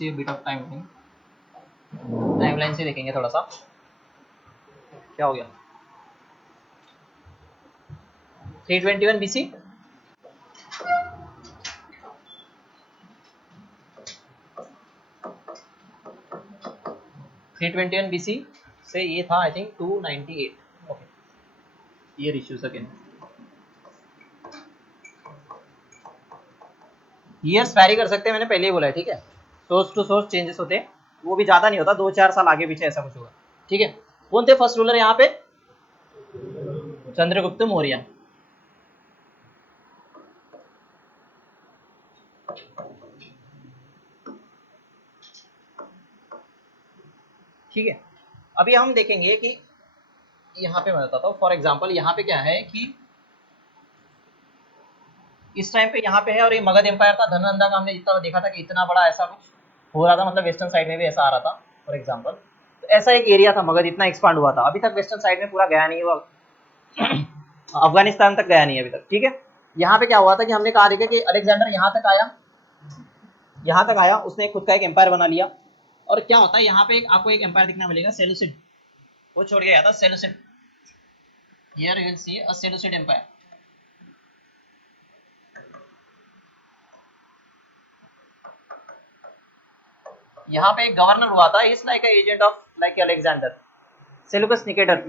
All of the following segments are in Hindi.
सी बिट ऑफ टाइमलाइन से देखेंगे थोड़ा सा क्या हो गया। 321 BC, से ये था I think 298। Okay, year issues again, years vary कर सकते हैं, मैंने पहले ही बोला है, ठीक है। सोर्स टू सोर्स चेंजेस होते हैं, वो भी ज्यादा नहीं होता, 2-4 साल आगे पीछे ऐसा कुछ होगा, ठीक है। कौन थे फर्स्ट रूलर यहाँ पे? चंद्रगुप्त मौर्य। ठीक है, अभी हम देखेंगे कि यहाँ पे मैं बताता हूँ, फॉर एग्जाम्पल यहाँ पे क्या है कि इस टाइम पे यहाँ पे है, और ये मगध एम्पायर था, धननंदा का हमने जितना देखा था कि इतना बड़ा ऐसा कुछ हो रहा था, मतलब वेस्टर्न साइड में भी ऐसा आ रहा था फॉर एग्जाम्पल। तो ऐसा एक एरिया था, मगध इतना एक्सपांड हुआ था, अभी तक वेस्टर्न साइड में पूरा गया नहीं हुआ, अफगानिस्तान तक गया नहीं अभी तक, ठीक है। यहाँ पे क्या हुआ था कि हमने कहा देखा कि अलेक्जेंडर यहाँ तक आया, उसने खुद का एक एम्पायर बना लिया, और क्या होता है यहाँ पे आपको एक एम्पायर दिखना मिलेगा, सेलुसिड, वो छोड़ के गया था Seleucid, here you will see a Seleucid empire. यहाँ पे एक गवर्नर हुआ था, is like agent of like Alexander, Seleucus Nicator,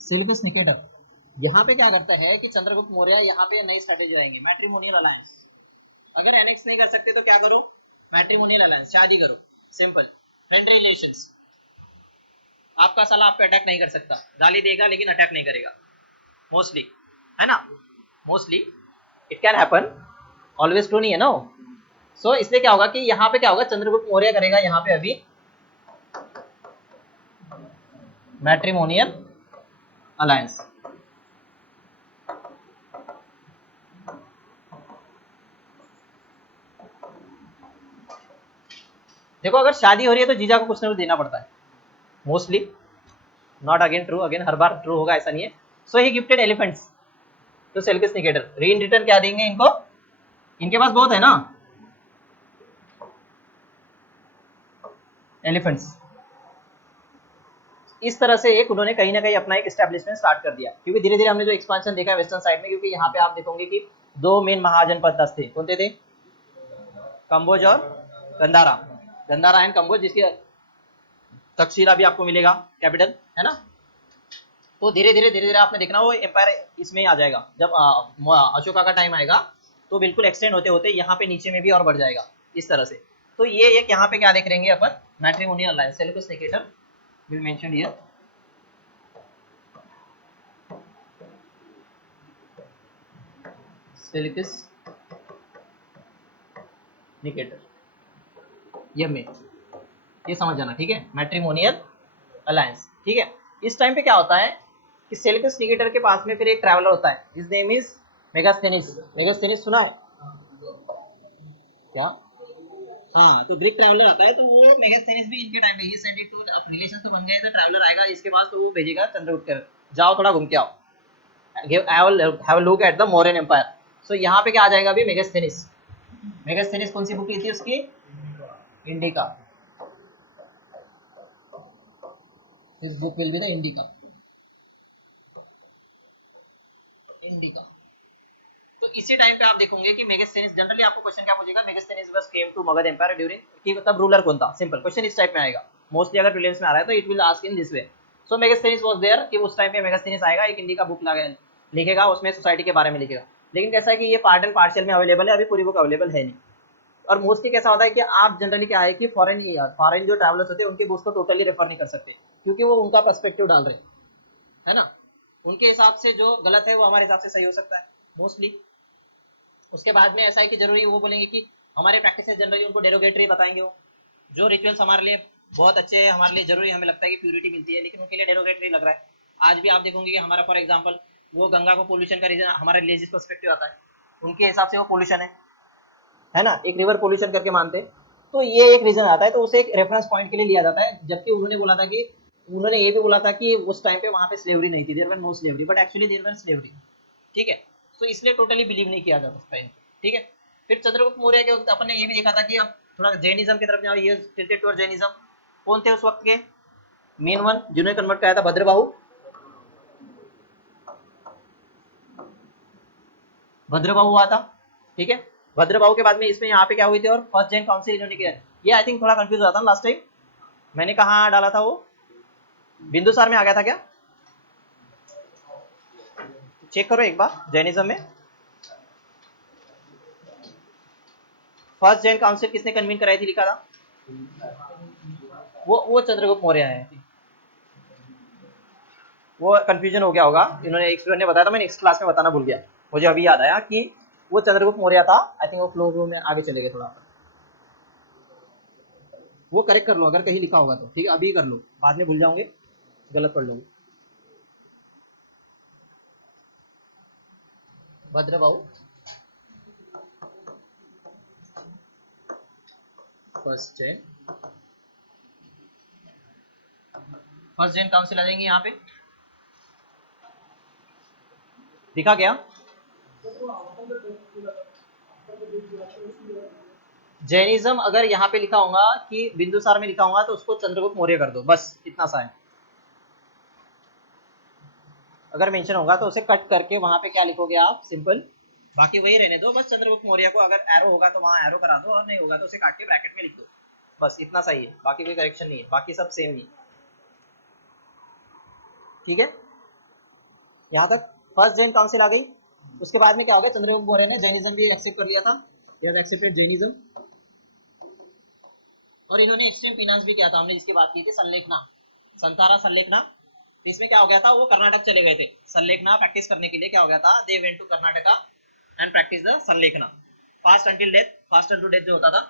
Seleucus Nicator. यहाँ पे क्या करता है कि चंद्रगुप्त मौर्य यहाँ पे नई स्ट्रेटेजी रहेंगे, मैट्रिमोनियल अलायंस। अगर एनेक्स नहीं कर सकते तो क्या करो, मैट्रिमोनियल अलायंस, शादी करो, सिंपल, फ्रेंड रिलेशंस। आपका साला आप पे अटैक नहीं कर सकता, गाली देगा लेकिन अटैक नहीं करेगा मोस्टली, है ना, mostly it can happen, always true नहीं है ना। सो इसलिए क्या होगा कि यहाँ पे क्या होगा, चंद्रगुप्त मौर्य करेगा यहाँ पे अभी मैट्रिमोनियल अलायंस। देखो अगर शादी हो रही है तो जीजा को कुछ ना कुछ देना पड़ता है mostly, not again true, again हर बार ट्रू होगा ऐसा नहीं है। So he gifted elephants to Seleucus Nicator, री इन रिटर्न क्या देंगे इनको, इनके पास बहुत है ना एलिफेंट्स। इस तरह से एक उन्होंने कहीं ना कहीं अपना एक एस्टेब्लिशमेंट स्टार्ट कर दिया, क्योंकि धीरे धीरे हमने जो एक्सपांशन देखा है वेस्टर्न साइड में, क्योंकि यहाँ पे आप देखोगे कि दो मेन महाजनपद थे, कौन थे? कंबोज और गंधारा, गंधारा एंड कंबोज, जिसकी तक्षशिला भी आपको मिलेगा कैपिटल, है ना। तो धीरे धीरे आपने देखना वो एम्पायर इसमें ही आ जाएगा, जब अशोका का टाइम आएगा तो बिल्कुल एक्सटेंड होते होते यहाँ पे नीचे में भी और बढ़ जाएगा इस तरह से। तो ये एक यहाँ पे क्या देख रहेंगे अपन, matrimonial alliance, Seleucus Nicator will mention here, Seleucus Nicator, ये समझ जाना, ठीक है, मैट्रिमोनियल अलायंस, ठीक है। इस टाइम पे क्या होता है कि सेल्युकस निकेटर के पास में फिर एक ट्रैवलर होता है, his name is Megasthenes. Megasthenes सुना है क्या? हाँ, तो ग्रीक ट्रैवलर आता है, तो वो मेगास्थेनिस भी इनके टाइम पे ही सेंड इट टू, अब रिलेशन तो बन गए, तो ट्रैवलर आएगा इसके पास, तो वो भेजेगा चंद्रगुप्त, जाओ थोड़ा घूम के आओ, have a look at the Mauryan empire. So यहाँ पे क्या आ जाएगा अभी, मेगास्थेनिस। मेगास्थेनिस कौन सी बुक ली थी उसकी, indica, this book will be the indica, indica. तो इसी टाइम पे आप देखोगे कि मेगास्थेनिस, जनरली आपको क्वेश्चन क्या पूछेगा, मेगास्थेनिस बस came to Magadha empire during, कि तब रूलर कौन था, सिंपल क्वेश्चन इस टाइप में आएगा मोस्टली, अगर प्रीलिम्स में आ रहा है तो it will ask in this way. So Megasthenes was there, कि उस टाइम पे मेगास्थेनिस आएगा, एक इंडिका बुक लिखेगा, उसमें सोसाइटी के बारे में लिखेगा, लेकिन कैसा है कि ये पार्ट एंड पार्शियल में अवेलेबल है, अभी पूरी बुक अवेलेबल है नहीं। और मोस्टली कैसा होता है कि आप जनरली क्या है कि फॉरेन जो ट्रैवलर्स होते हैं उनके बुक्स को टोटली रेफर नहीं कर सकते, क्योंकि वो उनका पर्सपेक्टिव डाल रहे हैं, है ना, उनके हिसाब से जो गलत है वो हमारे हिसाब से सही हो सकता है मोस्टली। उसके बाद में ऐसा है कि जरूरी वो बोलेंगे कि हमारे प्रैक्टिसेस जनरली उनको डेरोगेटरी बताएंगे, वो जो रिचुअल्स हमारे लिए बहुत अच्छे हैं, हमारे लिए जरूरी, हमें लगता है कि प्यूरिटी मिलती है, लेकिन उनके लिए डेरोगेटरी लग रहा है। आज भी आप देखोगे कि हमारा फॉर एग्जांपल वो गंगा को पोल्यूशन का रीजन हमारे रिलीजियस पर्सपेक्टिव आता है, उनके हिसाब से वो पोल्यूशन है ना, एक रिवर पोल्यूशन करके मानते हैं, तो ये एक रीजन आता है, तो उसे एक रेफरेंस पॉइंट के लिए लिया जाता है, जबकि उन्होंने बोला था कि उन्होंने ये भी बोला था कि उस टाइम पे वहां पे स्लेवरी नहीं थी, there were no slavery, but actually there were slavery. ठीक है, तो इसलिए टोटली बिलीव नहीं किया जाता उस टाइम। ठीक है, फिर चंद्रगुप्त मौर्य के वक्त अपन ने ये भी देखा था कि अब थोड़ा जैनिज्म की तरफ जाओ, ये टिल्टेड टुवर्ड जैनिज्म। कौन थे उस वक्त के मेन वन जिन्होंने कन्वर्ट कराया था? भद्रबाहु। भद्रबाहु हुआ था। ठीक है, भद्रबाहु के बाद में इसमें यहाँ पे क्या हुई थी, और फर्स्ट जैन काउंसिल इन्होंने किया। ये आई थिंक थोड़ा कंफ्यूज हुआ था लास्ट टाइम, मैंने कहाँ डाला था वो, बिंदुसार में आ गया था क्या? चेक करो एक बार जैनिज्म में फर्स्ट जैन काउंसिल किसने कन्वीन कराई थी, लिखा था वो चंद्रगुप्त मौर्य है। वो कंफ्यूजन हो गया होगा, इन्होंने एक स्टूडेंट ने बताया था, मैंने नेक्स्ट क्लास में बताना भूल गया, मुझे अभी याद आया कि वो चंद्रगुप्त मौर्य था। आई थिंक वो फ्लो में आगे चले गए थोड़ा, वो करेक्ट कर लो अगर कहीं लिखा होगा तो। ठीक है, अभी कर लो, बाद में भूल जाओगे, गलत पढ़ लोगे। भद्रबाहु फर्स्ट जैन काउंसिल आ जाएंगे यहाँ पे, दिखा गया। जैनिज्म अगर यहाँ पे लिखा होगा कि बिंदुसार में लिखा होगा तो उसको चंद्रगुप्त मौर्य कर दो, बस इतना सा है। अगर मेंशन होगा तो उसे कट करके वहां पे क्या लिखोगे आप, सिंपल, बाकी वही रहने दो, बस चंद्रगुप्त मौर्य को अगर एरो होगा तो वहां एरो करा दो, और नहीं होगा तो उसे काट के ब्रैकेट में लिख दो, बस इतना सही है, बाकी कोई करेक्शन नहीं है, बाकी सब सेम ही। ठीक है, यहाँ तक फर्स्ट जैन काउंसिल आ गई। उसके बाद में क्या हो गया, चंद्रगुप्त मौर्य ने जैनिज्म भी एक्सेप्ट कर लिया था, एक्सेप्टेड जैनिज्म, और इन्होंने एक्सट्रीम फिनांस भी किया था, हमने जिसकी बात की थी, संलेखना, संतारा संलेखना। इसमें क्या हो गया था, वो कर्नाटक चले गए थे संलेखना प्रैक्टिस करने के लिए। क्या हो गया था, they went to Karnataka and practice the sallekhana fast until death, fast until death जो होता था,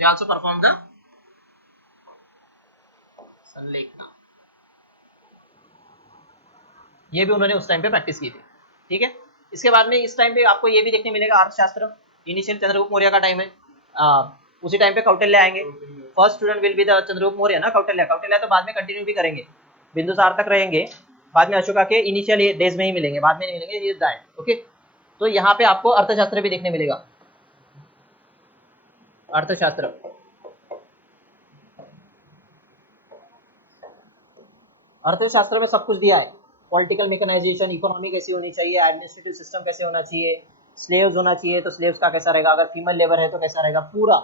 they also perform the sallekhana, ये भी उन्होंने उस टाइम पे प्रैक्टिस की थी। ठीक है, इसके बाद में इस टाइम पे आपको ये भी देखने मिलेगा अर्थशास्त्र, इनिशियल चंद्रगुप्त मौर्य का टाइम है, उसी टाइम पे कौटिल्य आएंगे। First student will be the Chandragupta Maurya ना, कौटिल्य। कौटिल्य तो बाद में कंटिन्यू भी करेंगे, बिंदुसार तक रहेंगे, बाद में अशोका के इनिशियल डेज में ही मिलेंगे, बाद में नहीं मिलेंगे, ये दैट ओके। तो यहाँ पे आपको अर्थशास्त्र भी देखने मिलेगा, अर्थशास्त्र, अर्थशास्त्र में सब कुछ दिया है, पॉलिटिकल मैकेनाइजेशन, इकोनॉमी कैसी होनी चाहिए, एडमिनिस्ट्रेटिव सिस्टम कैसे होना चाहिए, स्लेव्स होना चाहिए तो स्लेव्स का कैसा रहेगा, अगर फीमेल लेबर है तो कैसा रहेगा, पूरा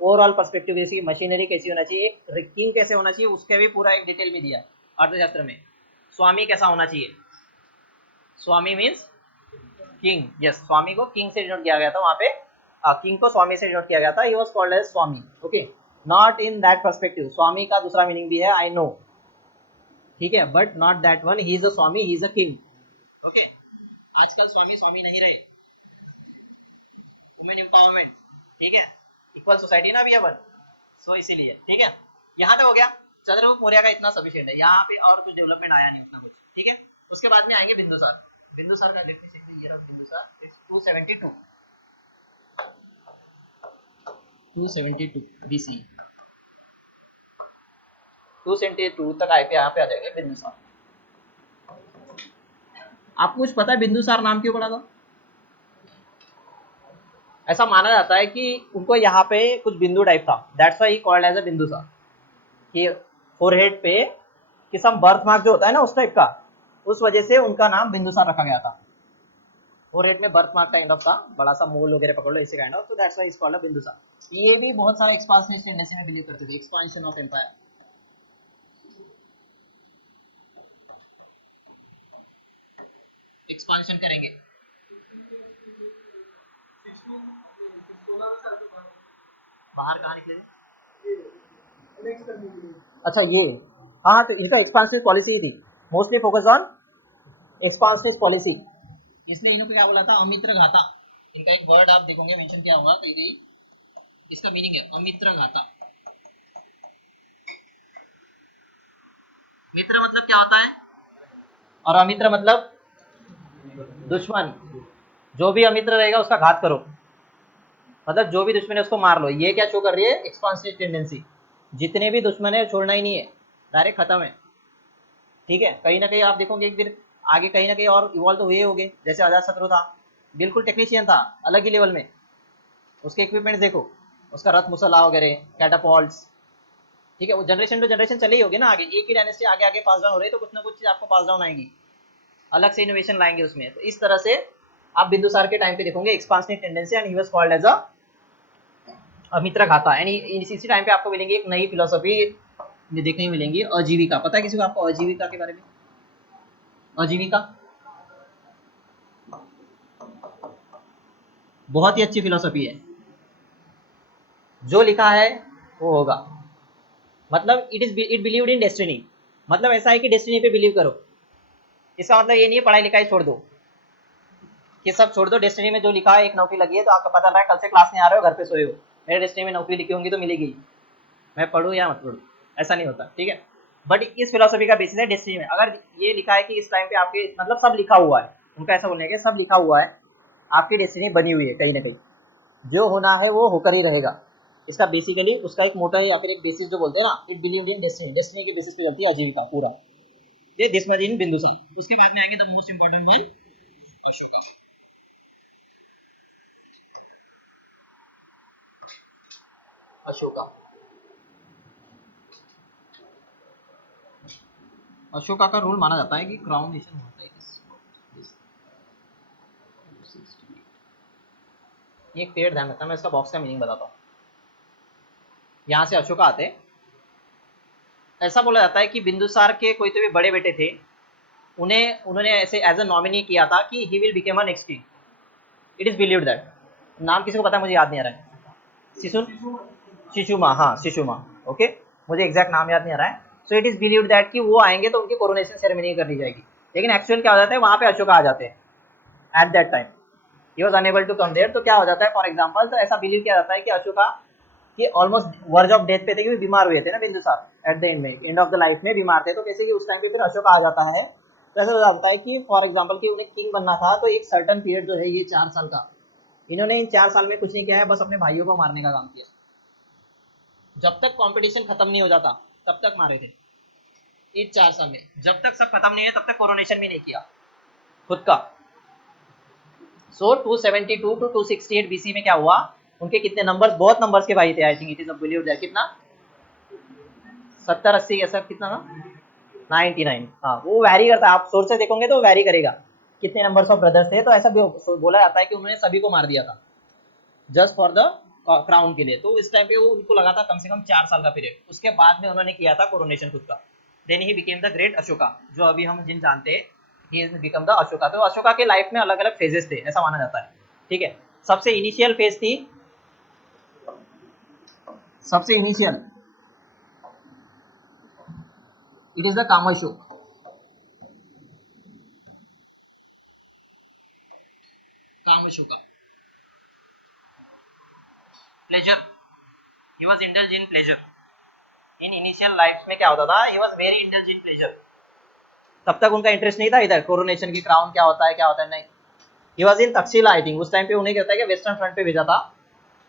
ओवरऑल पर्सपेक्टिव, जैसे मशीनरी कैसी होना चाहिए, एक किंग कैसे होना चाहिए, उसके भी पूरा एक डिटेल में दिया है अर्थशास्त्र में। स्वामी कैसा होना चाहिए, स्वामी मीन्स किंग, यस, स्वामी को किंग से डिनोट किया गया था वहां पे, किंग को स्वामी से डिनोट किया गया था, he was called as swami, okay, not in that perspective, स्वामी का दूसरा मीनिंग भी है, आई नो, ठीक है, but not that one, he is a swami, he is a king, okay. आजकल स्वामी स्वामी नहीं रहे, वुमेन एम्पावरमेंट, ठीक है, इक्वल सोसाइटी ना भी अपन, सो इसीलिए, ठीक है। यहाँ तक हो गया, चंद्रगुप्त मौर्य का इतना सफिशिएंट है, यहाँ पे और कुछ डेवलपमेंट आया नहीं उतना कुछ, ठीक है। उसके बाद में आएंगे बिंदुसार, बिंदुसार का let me check the year of Bindusara, 272 BC, 272 तक आए पे यहाँ पे आ जाएंगे बिंदुसार। आपको कुछ पता है बिंदुसार नाम क्यों पड़ा था? ऐसा माना जाता है कि उनको यहाँ पे कुछ बिंदु टाइप था, that's why he called as a Bindusara, कि फोरहेड पे कि सम बर्थ मार्क जो होता है ना उस टाइप का, उस वजह से उनका नाम बिंदुसार रखा गया था। फोरहेड में बर्थ मार्क काइंड ऑफ था, बड़ा सा मोल वगैरह पकड़ लो ऐसे काइंड ऑफ, तो that's why is called a Bindusara. ये भी बहुत सारा एक्सपांशनिस्ट टेंडेंसी में बिलीव करते थे, एक्सपांशन ऑफ एम्पायर, एक्सपांशन करेंगे। बाहर कहाँ निकले? अच्छा ये, हाँ, तो इनका एक्सपांशनिस्ट पॉलिसी ही थी, mostly focus on expansionist policy, इसलिए इन्होंने क्या बोला था, अमित्र घाता। इनका एक वर्ड आप देखोगे मेंशन किया होगा कहीं कहीं, इसका मीनिंग है अमित्र घाता। मित्र मतलब क्या होता है, और अमित्र मतलब दुश्मन, जो भी अमित्र रहेगा उसका घात करो, मतलब जो भी दुश्मन है उसको मार लो। ये क्या शो कर रही है, एक्सपांसिव टेंडेंसी, जितने भी दुश्मन है छोड़ना ही नहीं है, डायरेक्ट खत्म है। ठीक है, कहीं ना कहीं आप देखोगे एक दिन आगे कहीं ना कहीं और इवॉल्व तो हुए होंगे, जैसे अजात शत्रु था, बिल्कुल टेक्नीशियन था अलग ही लेवल में, उसके इक्विपमेंट्स देखो, उसका रथ मुसल्ला वगैरह, कैटापॉल्ट्स। ठीक है, वो जनरेशन टू जनरेशन चले ही होगे ना, आगे एक ही डायनेस्टी आगे आगे पास डाउन हो रही है, तो कुछ ना कुछ चीज आपको पास डाउन आएगी, अलग से इनोवेशन लाएंगे उसमें। तो इस तरह से आप बिंदुसार के टाइम पे देखोगे expansionist tendency, and he was called as a Mitraghata. And इसी टाइम पे आपको मिलेंगी एक नई फिलोसफी देखने को मिलेंगी, आजीविका। पता है किसी को आपको आजीविका के बारे में? आजीविका बहुत ही अच्छी फिलोसफी है, जो लिखा है वो होगा। मतलब इट बिलीव्ड इन डेस्टिनी, मतलब ऐसा है कि डेस्टिनी पे बिलीव करो। इसका मतलब ये नहीं है पढ़ाई लिखाई छोड़ दो, ये सब छोड़ दो, डेस्टिनी में जो लिखा है, एक नौकरी लगी है तो आपको पता लगा है, कल से क्लास नहीं आ रहे हो, घर पे सोए हो, मेरे डेस्टिनी में नौकरी लिखी होंगी तो मिलेगी, मैं पढ़ूँ या मत पढ़ूँ, ऐसा नहीं होता। ठीक है, बट इस फिलोसफी का बेसिस है डेस्टिनी में। अगर ये लिखा है कि इस टाइम पे आपके मतलब सब लिखा हुआ है, उनका ऐसा बोलने के सब लिखा हुआ है, आपकी डेस्टिनी बनी हुई है कहीं ना कहीं, जो होना है वो होकर ही रहेगा। इसका बेसिकली उसका एक मोटा या फिर एक बेसिस जो बोलते हैं ना, it believed in destiny, destiny के बेसिस पे चलती है आजीविका पूरा। ये दिस मच इन बिंदुसार। उसके बाद में आएंगे the most important one, Ashoka. Ashoka Ashoka का रोल माना जाता है कि क्राउन नेशन हुआ था ये एक पीरियड ध्यान रखना, मैं इसका बॉक्स का मीनिंग बताता हूँ। यहाँ से अशोका आते हैं। ऐसा बोला जाता है कि बिंदुसार के कोई तो भी बड़े बेटे थे, उन्हें उन्होंने ऐसे एज अ नॉमिनी किया था कि ही will become a next king. It is believed that, नाम किसी को पता है, मुझे याद नहीं आ रहा है। शिशुन, शिशुमा, हाँ शिशुमा, ओके, मुझे एग्जैक्ट नाम याद नहीं आ रहा है। So it is believed that कि वो आएंगे तो उनकी कोरोनेशन सेरेमनी कर ली जाएगी, लेकिन एक्चुअल क्या हो जाता है, वहां पे अशोका आ जाते हैं at that time, he was unable to come there. तो क्या हो जाता है, फॉर एग्जांपल, तो ऐसा बिलीव किया जाता है कि अशोका कि ऑलमोस्ट वर्ज ऑफ डेथ पे थे, कि बीमार हुए थे ना बिंदुसार, एट द एंड में, एंड ऑफ द लाइफ में बीमार थे, तो कैसे कि उस टाइम पे फिर अशोका आ जाता है। तो ऐसा हो जाता है कि फॉर एग्जांपल कि उन्हें किंग बनना था, तो एक सर्टन पीरियड जो है ये 4 साल का, इन्होंने इन 4 साल में कुछ नहीं किया है, बस अपने भाइयों को मारने का काम किया, जब तक कंपटीशन खत्म नहीं हो जाता तब तक मारे थे। इन 4 साल में जब तक सब खत्म नहीं है तब तक कोरोनेशन भी नहीं किया खुद का। सो 272 टू 268 बीसी में क्या हुआ, उनके कितने नंबर्स, बहुत नंबर्स के भाई थे, आई think it is a believe that, कितना 70-80 ऐसा कितना था, 99, हाँ वो वैरी करता है, आप सोर्स से देखोगे तो वैरी करेगा कितने नंबर्स ऑफ ब्रदर्स थे। तो ऐसा बोला जाता है कि उन्होंने सभी को मार दिया था जस्ट फॉर द क्राउन के लिए। तो इस टाइम पे वो उनको लगा था कम से कम 4 साल का पीरियड, उसके बाद में उन्होंने किया था कोरोनेशन खुद का। Then he became the great Ashoka, जो अभी हम जिन जानते हैं, ही बिकम द अशोका। तो अशोका के लाइफ में अलग अलग फेजेस थे, ऐसा माना जाता है। ठीक है, सबसे इनिशियल फेज थी, सबसे initial, it is the Kamashoka, Kamashoka, pleasure, he was indulge in pleasure. In initial life में क्या होता था, he was very indulge in pleasure, तब तक उनका इंटरेस्ट नहीं था इधर कोरोनेशन की, क्राउन क्या होता है क्या होता है, नहीं। He was in Takshashila, I think उस टाइम पे उन्हें कहता है कि वेस्टर्न फ्रंट पे भेजा था,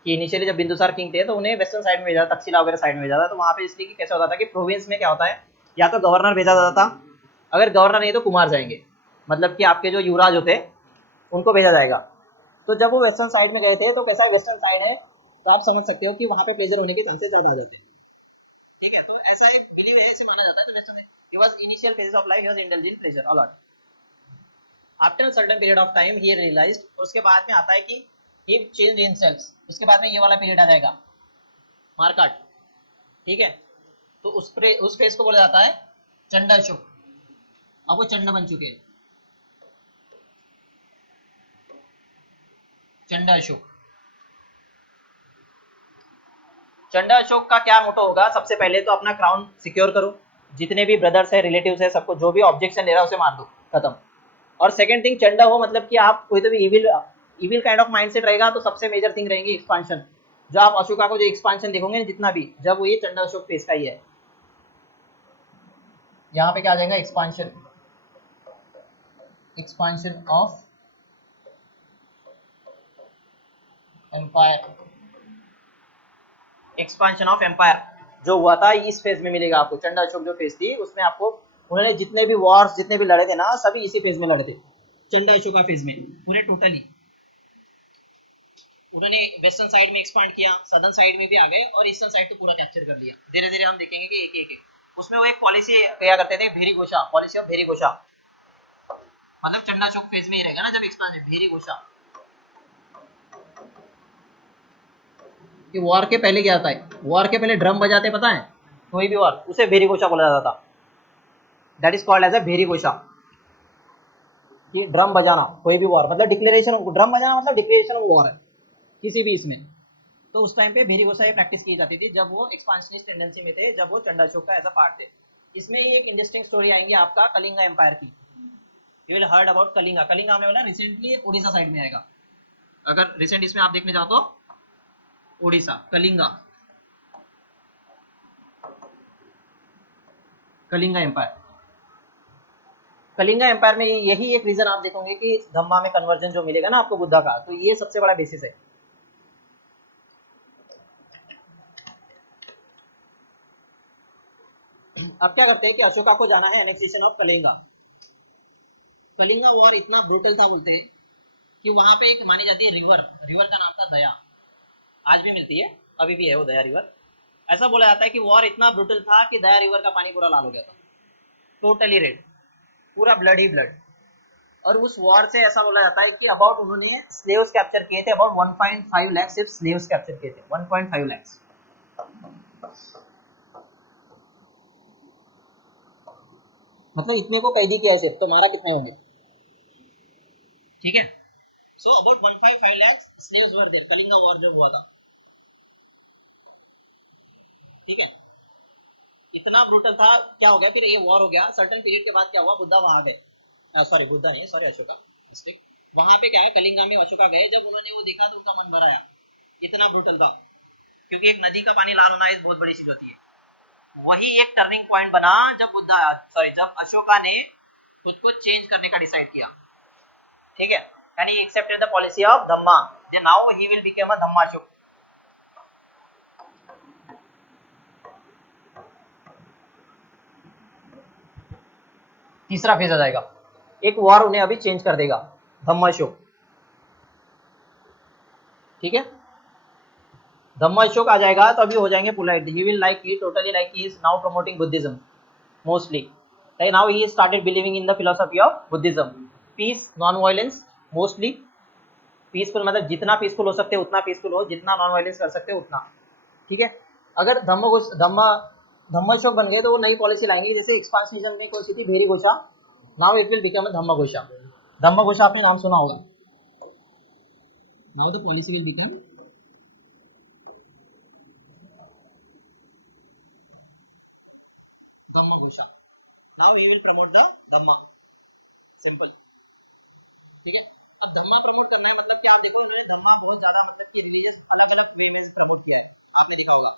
कि इनिशियली जब बिंदुसार किंग थे तो उन्हें वेस्टर्न साइड में भेजा, तक्षशिला वगैरह साइड में भेजा था। तो वहां पे इसलिए कि कैसे होता था कि प्रोविंस में क्या होता है, या तो गवर्नर भेजा जाता था, अगर गवर्नर नहीं तो कुमार जाएंगे, मतलब कि आपके जो युवराज होते उनको भेजा जाएगा। तो जब वो वेस्टर्न साइड में गए थे, तो कैसा वेस्टर्न साइड है, तो आप समझ सकते हो कि वहां पे प्लेजर होने के चांसेस ज्यादा आ जाते हैं। ठीक है, तो ऐसा एक बिलीव है, ऐसे माना जाता है। तो वेस्टर्न में he was initial phases of life he was indulged in pleasure a lot. After certain period of time he realised, और उसके बाद में आता है कि ही चेंज्ड हिमसेल्फ, उसके बाद में ये वाला पीरियड आ जाएगा, मार्काट। ठीक है, तो उस फेज को बोला जाता है चंडाशोक। अब वो चंड बन चुके हैं, चंडाशोक। चंडाशोक का क्या मोटो होगा, सबसे पहले तो अपना क्राउन सिक्योर करो, जितने भी ब्रदर्स है, रिलेटिव्स है, सबको जो भी ऑब्जेक्शन ले रहा है उसे मार दो, खत्म। और सेकंड थिंग, चंडा हो मतलब कि आप कोई तो भी इविल काइंड ऑफ माइंडसेट रहेगा, तो सबसे मेजर थिंग रहेंगी एक्सपांशन। जो आप अशोका को जो एक्सपांशन देखोगे जितना भी, जब वो ये चंडा अशोक फेस का ही है, यहाँ पे क्या आ जाएगा, expansion, expansion of empire, expansion of empire. जो हुआ था इस फेज में मिलेगा आपको। चंडा अशोक जो फेज थी उसमें आपको उन्होंने जितने भी वॉर्स जितने भी लड़े थे ना सभी इसी फेज में लड़े थे, चंडा अशोका फेज में पूरे टोटली। उन्होंने वेस्टर्न साइड में एक्सपांड किया, सदर्न साइड में भी आ गए और ईस्टर्न साइड तो पूरा कैप्चर कर लिया। धीरे धीरे हम देखेंगे कि एक एक उसमें वो एक पॉलिसी क्या करते थे, भेरी घोषा, पॉलिसी ऑफ भेरी घोषा, मतलब चंडा अशोक फेज में ही रहेगा ना जब एक्सपांशन, भेरी घोषा। कि वॉर के पहले क्या था है, वॉर के पहले ड्रम बजाते पता है, कोई भी वॉर उसे भेरी घोषा बोला जाता था, that is called as a Bheri Ghosha. कि ड्रम बजाना कोई भी वॉर मतलब डिक्लेरेशन, ड्रम बजाना मतलब डिक्लेरेशन ऑफ वॉर है किसी भी इसमें। तो उस टाइम पे भेरी घोषा ये प्रैक्टिस की जाती थी जब वो एक्सपांशनिस्ट टेंडेंसी में थे, जब वो चंडा अशोक का एज अ पार्ट थे। इसमें ही एक इंटरेस्टिंग स्टोरी आएंगी आपका कलिंगा एम्पायर की। You will heard about Kalinga. Kalinga हमने बोला रिसेंटली उड़ीसा साइड में आएगा, अगर रिसेंट इसमें आप देखने जाओ तो उड़ीसा, कलिंगा, कलिंगा एम्पायर। कलिंगा एम्पायर में यही एक रीजन आप देखोगे कि धम्मा में कन्वर्जन जो मिलेगा ना आपको बुद्धा का, तो ये सबसे बड़ा बेसिस है। अब क्या करते हैं कि अशोका को जाना है annexation of Kalinga. Kalinga war इतना ब्रूटल था बोलते हैं कि वहां पे एक मानी जाती है रिवर, रिवर का नाम था दया, आज भी मिलती है, अभी भी है वो दया रिवर। ऐसा बोला जाता है कि वॉर इतना ब्रूटल था कि दया रिवर का पानी पूरा लाल हो गया था, टोटली रेड, पूरा ब्लड ही ब्लड। और उस वॉर से ऐसा बोला जाता है कि अबाउट उन्होंने स्लेव्स कैप्चर किए थे, अबाउट 1.5 लाख सिर्फ स्लेव्स कैप्चर किए थे, 1.5 लाख। मतलब इतने को कैदी किया है सिर्फ, तो मारा कितने होंगे, ठीक है। So about 1.5 lakh slaves were there, Kalinga war जो हुआ था, ठीक है। इतना ब्रूटल था, क्या हो गया फिर ये वॉर हो गया, सर्टेन पीरियड के बाद क्या हुआ, बुद्धा वहां गए, सॉरी बुद्धा नहीं, सॉरी अशोका मिस्टेक। वहां पे क्या है, कलिंगा में अशोका गए, जब उन्होंने वो देखा तो उनका मन भर आया, इतना ब्रूटल था। क्योंकि एक नदी का पानी लाल होना एक बहुत बड़ी चीज होती है। वही एक टर्निंग पॉइंट बना जब बुद्धा, सॉरी जब अशोका ने खुद को चेंज करने का डिसाइड किया, ठीक है। यानी accepted the policy of dhamma, then now he will become a Dhammashoka. तीसरा फेज आ जाएगा, एक वॉर उन्हें अभी चेंज कर देगा, धम्माशोक, ठीक है। धम्माशोक आ जाएगा तो अभी हो जाएंगे polite, he will like he totally like he is now promoting Buddhism mostly, now he started believing in the philosophy of Buddhism, peace non violence, mostly peaceful, मतलब जितना पीसफुल हो सकते हो उतना पीसफुल हो, जितना नॉन वायलेंस कर सकते हो उतना, ठीक है। अगर धम्माशोक बन गए तो वो नई पॉलिसी लाएंगे, जैसे एक्सपांशनिज्म में कौन सी थी, Bheri Ghosha, now it will become a Dhamma Ghosha. Dhamma Ghosha आपने नाम सुना होगा, now the policy will become Dhamma Ghosha, now he will promote the Dhamma, simple, ठीक है। अब धम्मा प्रमोट करना है मतलब क्या, आप देखो उन्होंने धम्मा बहुत ज्यादा मतलब कि रिलीजियस अलग अलग वे में प्रमोट किया है, आपने देखा होगा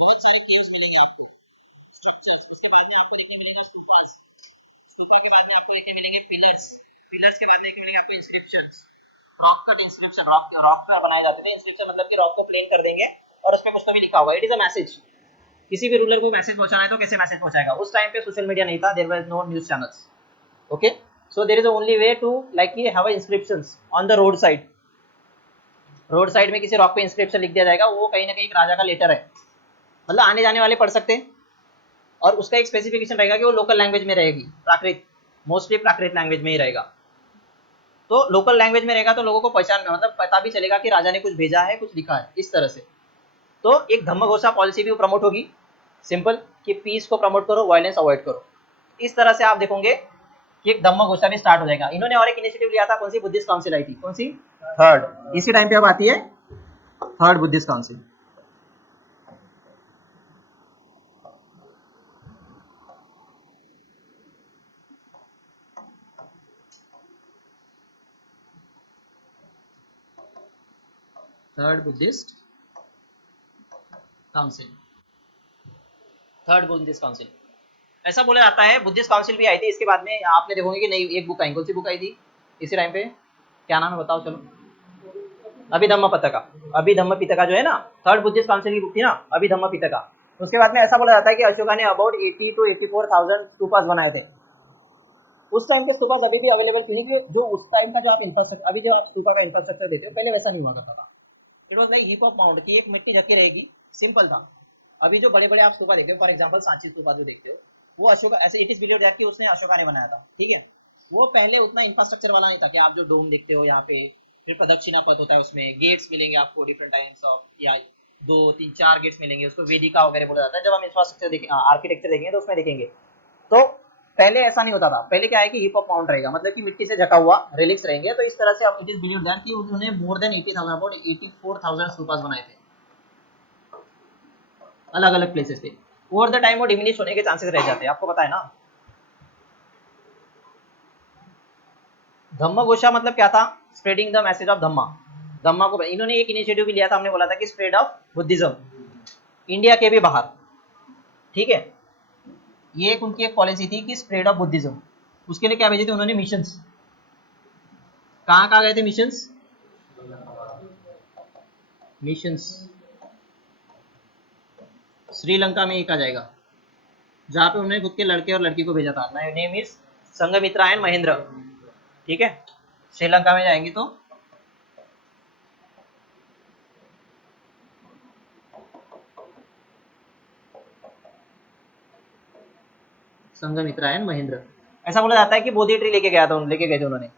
बहुत सारे केव्स मिलेंगे आपको, स्ट्रक्चर्स, उसके बाद में आपको देखने मिलेगा स्तूपास, स्तूपा के बाद में आपको देखने मिलेंगे पिलर्स, पिलर्स के बाद में देखने मिलेंगे आपको inscriptions, rock cut inscription, rock पर बनाए जाते थे इंस्क्रिप्शन, मतलब कि रॉक को प्लेन कर देंगे और उस पर कुछ तो भी लिखा होगा, इट इज अ मैसेज। किसी भी रूलर को मैसेज पहुंचाना है तो कैसे मैसेज पहुंचाएगा, उस टाइम पे सोशल मीडिया नहीं था, there was no news channels, okay. So there is only way to like ये have inscriptions on the road side, road side में किसी रॉक पे इंस्क्रिप्शन लिख दिया जाएगा, वो कहीं ना कहीं एक राजा का लेटर है, मतलब आने जाने वाले पढ़ सकते हैं। और उसका एक स्पेसिफिकेशन रहेगा कि वो लोकल लैंग्वेज में रहेगी, प्राकृत, मोस्टली प्राकृत लैंग्वेज में ही रहेगा। तो लोकल लैंग्वेज में रहेगा तो लोगों को पहचान में मतलब पता भी चलेगा कि राजा ने कुछ भेजा है, कुछ लिखा है, इस तरह से। तो एक धम्मघोषा पॉलिसी भी प्रमोट होगी, सिंपल, कि पीस को प्रमोट करो, वायलेंस अवॉइड करो। इस तरह से आप देखोगे कि एक धम्मघोषा भी स्टार्ट हो जाएगा। इन्होंने और एक इनिशिएटिव लिया था, कौन सी, बुद्धिस्ट काउंसिल आई थी, कौन सी, थर्ड, इसी टाइम पे अब आती है third Buddhist council. Third Buddhist council, third Buddhist council, ऐसा बोला जाता है। बुद्धिस्ट काउंसिल भी आई थी इसके बाद में, आपने देखोगे कि नई एक बुक आई, कौन सी बुक आई थी इसी टाइम पे, क्या नाम है बताओ चलो, अभिधम्म पिटका, अभिधम्म पिटका जो है ना, थर्ड बुद्धिस्ट काउंसिल की बुक थी ना, अभिधम्म पिटका। उसके बाद में ऐसा बोला जाता है कि अशोका ने अबाउट 80 to 84,000 स्तूपास बनाए थे। उस टाइम के स्तूपास अभी भी अवेलेबल क्यों नहीं, कि जो उस टाइम का जो आप इंफ्रास्ट्रक्चर, अभी जो आप स्तूपा का इंफ्रास्ट्रक्चर देते हो, पहले वैसा नहीं हुआ करता था। It was like hip of mount की एक मिट्टी ढकी रहेगी, सिंपल था। अभी जो बड़े बड़े आप स्तूपा देखते हो, फॉर एग्जाम्पल सांची स्तूपा जो देखते हो, वो अशोका, ऐसे इट इज बिलीव्ड दैट कि उसने अशोका ने बनाया था, ठीक है। वो पहले उतना इंफ्रास्ट्रक्चर वाला नहीं था कि आप जो डोम देखते हो यहाँ पे, फिर प्रदक्षिणा पथ होता है, उसमें गेट्स मिलेंगे आपको डिफरेंट टाइप्स ऑफ, या 2 3 4 गेट्स मिलेंगे, उसको वेदिका वगैरह बोला जाता है। जब हम इंफ्रास्ट्रक्चर देखेंगे, आर्किटेक्चर देखेंगे तो उसमें देखेंगे। तो पहले ऐसा नहीं होता था, पहले क्या है कि हिप ऑफ माउंट रहेगा, मतलब कि मिट्टी से ढका हुआ रिलिक्स रहेंगे। तो इस तरह से आप इट इज बिलीव्ड दैट कि उन्होंने मोर देन 80,000, अबाउट 84,000 स्तूपास बनाए थे अलग अलग प्लेसेस पे। ओवर द टाइम वो डिमिनिश होने के चांसेस रह जाते हैं, आपको पता है ना। धम्म घोषा मतलब क्या था, स्प्रेडिंग द मैसेज ऑफ धम्मा। धम्मा को इन्होंने एक इनिशिएटिव भी लिया था, हमने बोला था कि स्प्रेड ऑफ बुद्धिज्म इंडिया के भी बाहर, ठीक है। ये एक उनकी एक पॉलिसी थी कि स्प्रेड ऑफ बुद्धिज्म। उसके लिए क्या भेजे थे उन्होंने, मिशंस। कहाँ कहाँ गए थे मिशंस, मिशंस श्रीलंका में एक आ जाएगा, जहाँ पे उन्होंने खुद के लड़के और लड़की को भेजा था। Name is Sanghamitra and Mahendra, ठीक है। श्रीलंका में जाएंगे तो संघमित्रा एंड महेंद्र। ऐसा बोला जाता है कि बोधि ट्री लेके गए थे उन्होंने।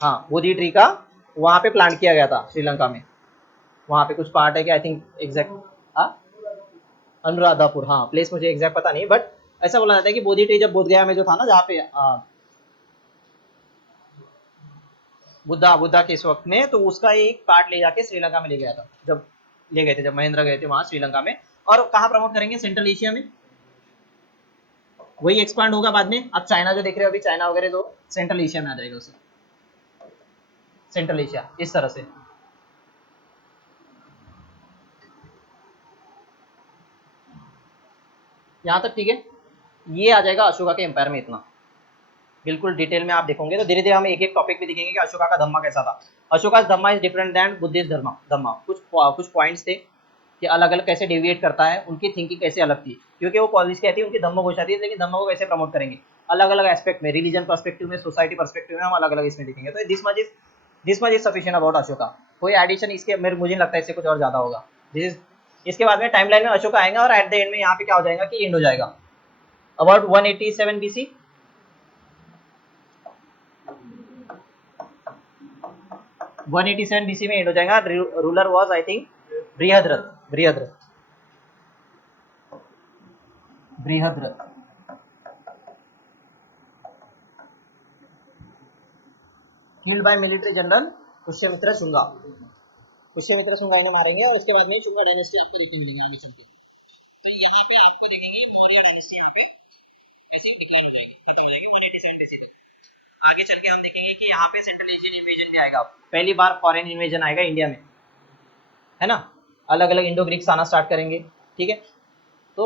हाँ, बोधि ट्री का वहां पे प्लांट किया गया था श्रीलंका में। वहां पे कुछ पार्ट है कि आई थिंक एग्जैक्ट, हाँ अनुराधापुर, हाँ प्लेस मुझे एग्जैक्ट पता नहीं, बट ऐसा बोला जाता है कि बोधि ट्री जब बोधगया में जो था ना, जहाँ पे बुद्धा के इस वक्त में, तो उसका एक पार्ट ले जाके श्रीलंका में ले गया था, जब ले गए थे, जब महेंद्र गए थे वहां श्रीलंका में। और कहाँ प्रमोट करेंगे, सेंट्रल एशिया में, वही एक्सपांड होगा बाद में। अब चाइना जो देख रहे हो अभी, चाइना वगैरह तो सेंट्रल एशिया में आ जाएगा उसे, सेंट्रल एशिया इस तरह से। यहाँ तक ठीक है। ये आ जाएगा अशोका के एम्पायर में इतना, बिल्कुल डिटेल में आप देखोगे तो धीरे धीरे हम एक एक टॉपिक भी दिखेंगे कि अशोका का धम्मा कैसा था। अशोका धम्मा इज डिफरेंट दैन बुद्धिस्ट धम्मा। कुछ पॉइंट्स थे कि अलग अलग कैसे डेविएट करता है, उनकी थिंकिंग कैसे अलग थी, क्योंकि वो पॉलिसी कहती है, उनकी धम्म घोषणा थी, लेकिन धम्म को कैसे प्रमोट करेंगे अलग अलग एस्पेक्ट में, रिलीजन पर्सपेक्टिव में, सोसाइटी पर्सपेक्टिव में, हम अलग अलग इसमें देखेंगे। तो this much is sufficient about Ashoka. कोई एडिशन इसके मुझे नहीं लगता इससे कुछ और ज्यादा होगा। इसके बाद में टाइमलाइन में अशोका आएगा और एट द एंड में यहाँ पे क्या हो जाएगा कि एंड हो जाएगा अबाउट 187 BC। 187 BC में एंड हो जाएगा। Ruler was I think Brihadratha. Killed by military general Pushyamitra Shunga. Pushyamitra Shunga इन्हें मारेंगे और उसके बाद में शुंगा डायनेस्टी आपको देखने मिलेगा आगे चलते। तो यहाँ पे आपको देखेंगे मौर्य डायनेस्टी यहाँ पे ऐसे डिक्लेयर हो जाएगी, खत्म हो जाएगी 187 BC तक। आगे चल के हम देखेंगे कि यहाँ पे सेंट्रल एशियन इन्वेजन भी आएगा, पहली बार फॉरेन इन्वेजन आएगा इंडिया में, है ना। अलग अलग इंडो ग्रीक्स आना स्टार्ट करेंगे, ठीक है। तो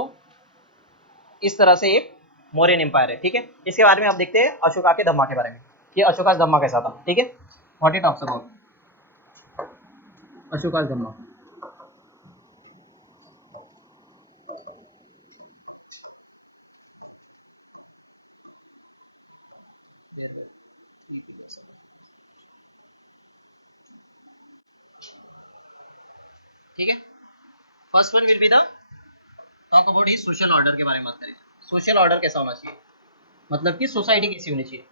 इस तरह से एक मौर्यन एम्पायर है, ठीक है। इसके बारे में आप देखते हैं अशोका के धम्मा के बारे में कि अशोका धम्मा कैसा था, ठीक है। What it talks about Ashoka Dhamma. ठीक है, first one will be the talk about his social order के बारे में बात करेंगे। सोशल ऑर्डर कैसा होना चाहिए, मतलब कि सोसाइटी कैसी होनी चाहिए,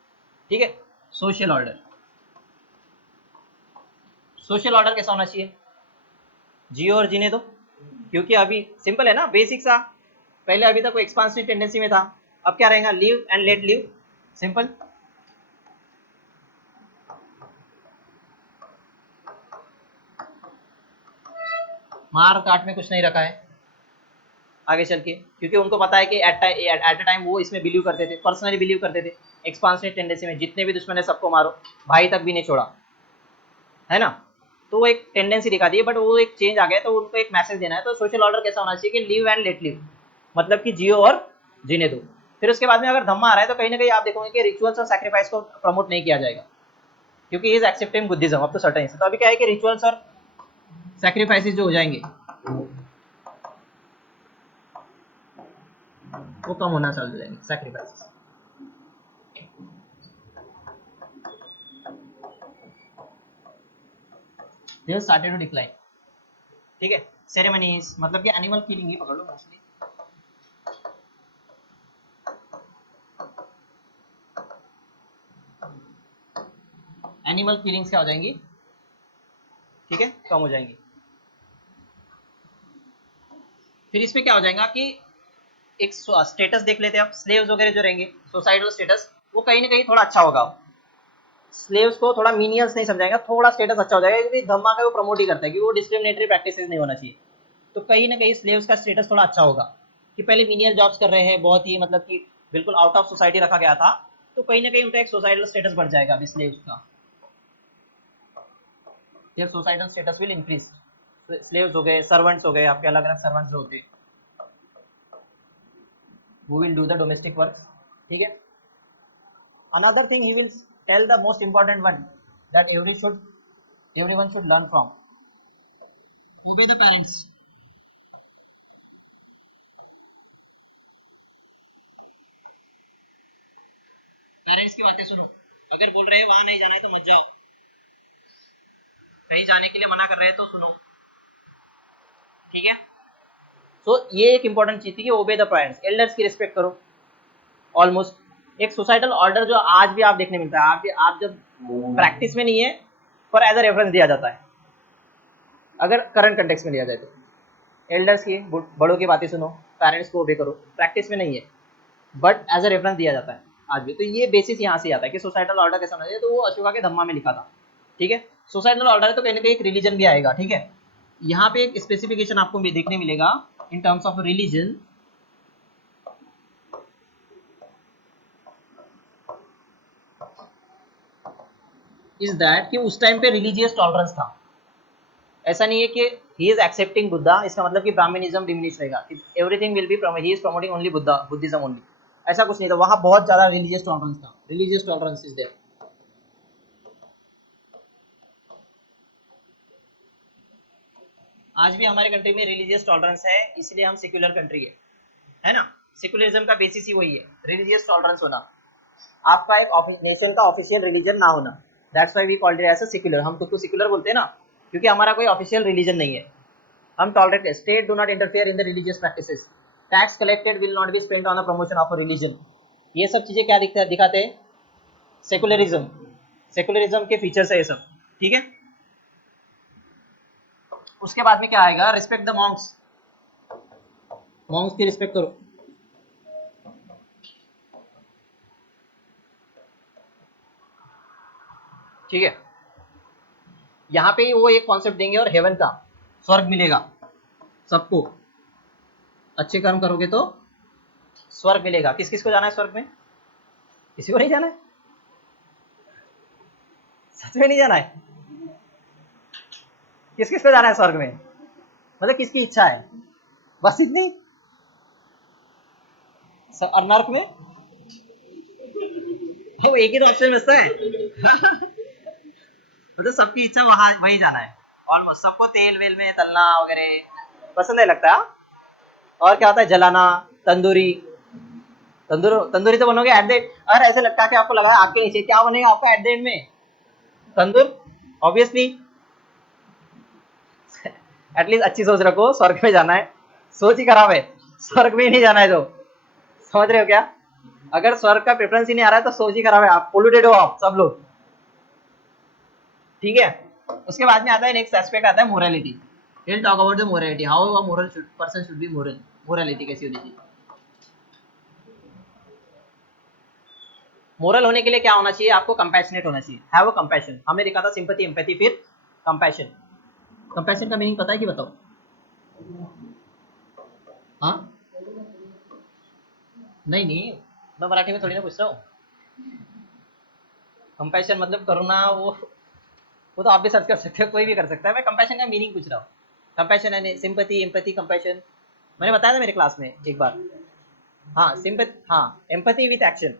ठीक है। सोशल ऑर्डर, सोशल ऑर्डर कैसा होना चाहिए, जियो और जीने दो। क्योंकि अभी सिंपल है ना, बेसिक सा। पहले अभी तक वो एक्सपांसिव टेंडेंसी में था, अब क्या रहेगा, live and let live, simple. मार काट में कुछ नहीं रखा है आगे चल के, क्योंकि उनको पता है कि एट अ टाइम वो इसमें बिलीव करते थे, पर्सनली बिलीव करते थे एक्सपांसिव टेंडेंसी में, जितने भी दुश्मन है सबको मारो, भाई तक भी नहीं छोड़ा, है ना। तो वो एक टेंडेंसी दिखा दी है, बट वो एक चेंज आ गया, तो उनको एक मैसेज देना है। तो सोशल ऑर्डर कैसा होना चाहिए कि लिव एंड लेट लिव, मतलब कि जियो और जीने दो। फिर उसके बाद में अगर धम्मा आ रहा है तो कहीं ना कहीं आप देखोगे कि रिचुअल्स और सैक्रिफाइस को प्रमोट नहीं किया जाएगा, क्योंकि is accepting Buddhism up to certain. तो अभी क्या है कि रिचुअल्स और सैक्रिफाइसेस जो हो जाएंगे, वो कम होना चालू हो जाएंगे, sacrifices. They started to decline. ठीक है, सेरेमनीज मतलब कि एनिमल किलिंग ही पकड़ लो मोस्टली। एनिमल किलिंग्स क्या हो जाएंगी, ठीक है, कम हो जाएंगी। फिर इसमें क्या हो जाएगा कि एक स्टेटस देख लेते हैं आप, स्लेव्स वगैरह जो रहेंगे, सोसाइटल स्टेटस, वो कहीं ना कहीं थोड़ा अच्छा होगा। स्लेव्स को थोड़ा मीनियंस नहीं समझाएगा, थोड़ा स्टेटस अच्छा हो जाएगा, क्योंकि धम्मा का वो प्रमोट ही करता है कि वो डिस्क्रिमिनेटरी प्रैक्टिसेस नहीं होना चाहिए। तो कहीं ना कहीं स्लेव्स का स्टेटस थोड़ा अच्छा होगा कि पहले मीनियल जॉब्स कर रहे हैं, बहुत ही मतलब कि बिल्कुल आउट ऑफ सोसाइटी रखा गया था, तो कहीं ना कहीं उनका एक सोसाइटल स्टेटस बढ़ जाएगा अभी स्लेव्स का। ये societal status will increase. Slaves हो गए, सर्वेंट्स हो गए, आपके अलग अलग सर्वेंट्स जो होते हैं, who will do the domestic work, ठीक है। another thing he will tell the most important one that everyone should learn from, obey the parents। Parents की बातें सुनो, अगर बोल रहे हैं वहां नहीं जाना है तो मत जाओ, कहीं जाने के लिए मना कर रहे हैं तो सुनो, ठीक है। तो ये एक इंपॉर्टेंट चीज थी कि ओबे द पेरेंट्स, एल्डर्स की रिस्पेक्ट करो। ऑलमोस्ट एक सोसाइटल ऑर्डर जो आज भी आप देखने मिलता है, आप जब प्रैक्टिस में नहीं है, पर एज अ रेफरेंस दिया जाता है, अगर करंट कंटेक्स्ट में लिया जाए तो एल्डर्स की, बड़ों की बातें सुनो, पेरेंट्स को ओबे करो, प्रैक्टिस में नहीं है बट एज अ रेफरेंस दिया जाता है आज भी। तो ये बेसिस यहाँ से आता है कि सोसाइटल ऑर्डर कैसा होना चाहिए, तो वो अशोका के धम्मा में लिखा था, ठीक है। सोसाइटल ऑर्डर है तो कहीं ना कहीं एक रिलीजन भी आएगा, ठीक है। यहाँ पे एक स्पेसिफिकेशन आपको भी देखने मिलेगा in terms of religion, is that कि उस टाइम पे रिलीजियस टॉलरेंस था। ऐसा नहीं है कि ही इज एक्सेप्टिंग बुद्धा, इसका मतलब कि ब्राह्मणिज्म डिमिनिश रहेगा, everything will be he is promoting only Buddha, Buddhism only, ऐसा कुछ नहीं था। वहां बहुत ज्यादा रिलीजियस टॉलरेंस था, रिलीजियस टॉलरेंस इज देयर। आज भी हमारे कंट्री में रिलीजियस टॉलरेंस है, इसलिए हम सेक्युलर कंट्री है ना। सेक्युलरिज्म का बेसिस ही वही है, रिलीजियस टॉलरेंस होना, आपका एक नेशन का ऑफिशियल रिलीजन ना होना। That's why we called it as a secular, हम खुद को सेक्युलर बोलते हैं ना, क्योंकि हमारा कोई ऑफिशियल रिलीजन नहीं है। हम tolerate, state do not interfere in the religious practices, tax collected will not be spent on the promotion of a religion. ये सब चीजें क्या दिखाते हैं, सेकुलरिज्म, सेकुलरिज्म के फीचर्स है ये सब, ठीक है। उसके बाद में क्या आएगा, रिस्पेक्ट द मॉन्क्स, मॉन्क्स की रिस्पेक्ट करो, ठीक है। यहाँ पे वो एक कॉन्सेप्ट देंगे, और हेवन का, स्वर्ग मिलेगा सबको, अच्छे कर्म करोगे तो स्वर्ग मिलेगा। किस किस को जाना है स्वर्ग में, किसी को नहीं जाना है, सच में नहीं जाना है। किस किस को जाना है स्वर्ग में, मतलब किसकी इच्छा है, बस इतनी। और नर्क में वो एक ही तो ऑप्शन बचता है मतलब सबकी इच्छा वहां वही जाना है, ऑलमोस्ट सबको तेल वेल में तलना वगैरह पसंद है लगता है। और क्या होता है, जलाना, तंदूरी, तंदूरी तो बनोगे एट द, और ऐसे लगता है कि आपको लगा आपके नीचे क्या बनेगा आपका एट द एंड में, तंदूर, ऑब्वियसली। एटलीस्ट अच्छी सोच रखो, स्वर्ग में जाना है, सोच ही खराब है, स्वर्ग में ही नहीं जाना है तो, समझ रहे हो क्या। अगर स्वर्ग का प्रेफरेंस ही नहीं आ रहा है तो सोच ही खराब है, आप पोल्यूटेड हो आप सब लोग, ठीक है। उसके बाद में आता है नेक्स्ट एस्पेक्ट, आता है morality. Will talk about the morality, how a moral person should be moral, morality कैसी होनी चाहिए। मोरल होने के लिए क्या होना चाहिए आपको, कंपैशनेट होना चाहिए, हैव अ कंपैशन। हमने देखा था सिंपैथी, एम्पैथी, फिर कंपैशन। कंपैशन का मीनिंग पता है कि बताओ, हाँ, नहीं नहीं, मैं मराठी में थोड़ी ना पूछ रहा हूँ। कंपैशन मतलब करुणा, वो तो आप भी सर्च कर सकते हो, कोई भी कर सकता है, मैं कंपैशन का मीनिंग पूछ रहा हूँ। कंपैशन है सिंपैथी, एम्पैथी, कंपैशन, मैंने बताया था मेरे क्लास में एक बार। हाँ सिंपैथी, हाँ, एम्पैथी विथ एक्शन,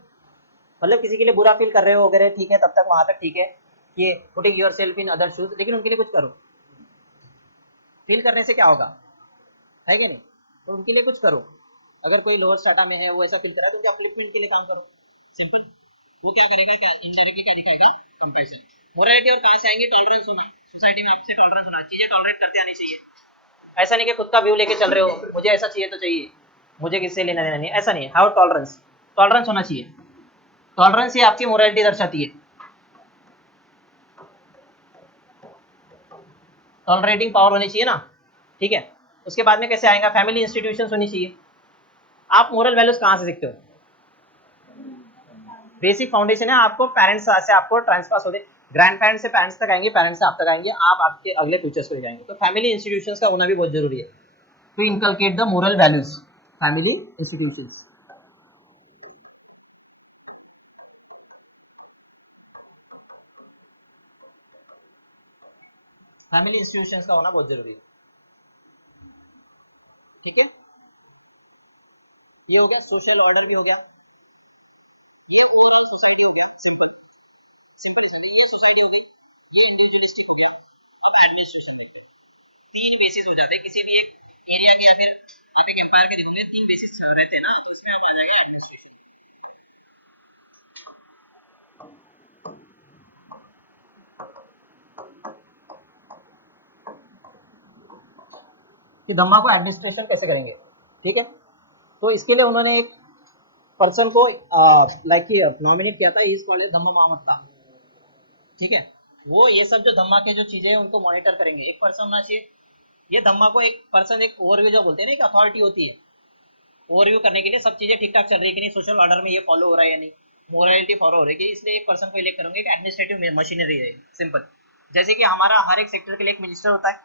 मतलब किसी के लिए बुरा फील कर रहे हो वगैरह, ठीक है, तब तक वहां तक ठीक है, ये putting your self in other shoes, लेकिन उनके लिए कुछ करो। फील करने से क्या होगा, है कि नहीं, तो उनके लिए कुछ करो। अगर कोई लोअर स्टाटा में है वो ऐसा फील कर रहा है तो उनके अपलिफ्टमेंट के लिए काम करो, सिंपल। वो क्या करेगा, इनडायरेक्टली क्या दिखाएगा, कंपैशन। मोरालिटी और कहाँ से आएंगे, टॉलरेंस होना, सोसाइटी में आपसे टॉलरेंस होना, चीजें टॉलरेट करते आनी चाहिए। ऐसा नहीं कि खुद का व्यू लेके चल रहे हो, मुझे ऐसा चाहिए तो चाहिए, मुझे किससे लेना देना नहीं, ऐसा नहीं। हाउ टॉलरेंस, टॉलरेंस होना चाहिए। टॉलरेंस ही आपकी मोरालिटी दर्शाती है। टॉलरेटिंग पावर होनी चाहिए ना, ठीक है। उसके बाद में कैसे आएगा, फैमिली इंस्टीट्यूशंस होनी चाहिए। आप मोरल वैल्यूज कहाँ से सीखते हो, बेसिक फाउंडेशन है आपको पेरेंट्स से आपको ट्रांसपास होते, ग्रैंड पेरेंट्स से पेरेंट्स तक आएंगे, पेरेंट्स से आप तक आएंगे, आप आपके अगले फ्यूचर्स को ले जाएंगे। तो फैमिली इंस्टीट्यूशंस का होना भी बहुत जरूरी है, to inculcate the moral values, family institutions. Family institutions का होना बहुत जरूरी है, ठीक है। ये हो गया सोशल ऑर्डर भी हो गया, ये ओवरऑल सोसाइटी हो गया, सिंपल सिंपल। ये सोसाइटी हो गई, ये इंडिविजुअलिस्टिक हो गया। अब एडमिनिस्ट्रेशन देखते हैं, तीन बेसिस हो जाते हैं किसी भी एक एरिया के, या फिर आप एक एम्पायर के देखोगे तीन बेसिस रहते हैं ना, तो इसमें आप आ जाएगा एडमिनिस्ट्रेशन। कि धम्मा को एडमिनिस्ट्रेशन कैसे करेंगे, ठीक है। तो इसके लिए उन्होंने एक पर्सन को लाइक नॉमिनेट किया था, इज कॉल्ड एज धम्मा मामत्ता, ठीक है। वो ये सब जो धम्मा के जो चीजें हैं उनको मॉनिटर करेंगे, एक पर्सन होना चाहिए। ये धम्मा को एक पर्सन, एक ओवरव्यू जो बोलते हैं ना, एक अथॉरिटी होती है ओवरव्यू करने के लिए, सब चीजें ठीक ठाक चल रही है कि नहीं, सोशल ऑर्डर में ये फॉलो हो रहा है या नहीं, मोरालिटी फॉलो हो रही है कि, इसलिए एक पर्सन को इलेक्ट करेंगे, एक एडमिनिस्ट्रेटिव मशीनरी है, सिंपल। जैसे कि हमारा हर एक सेक्टर के लिए एक मिनिस्टर होता है,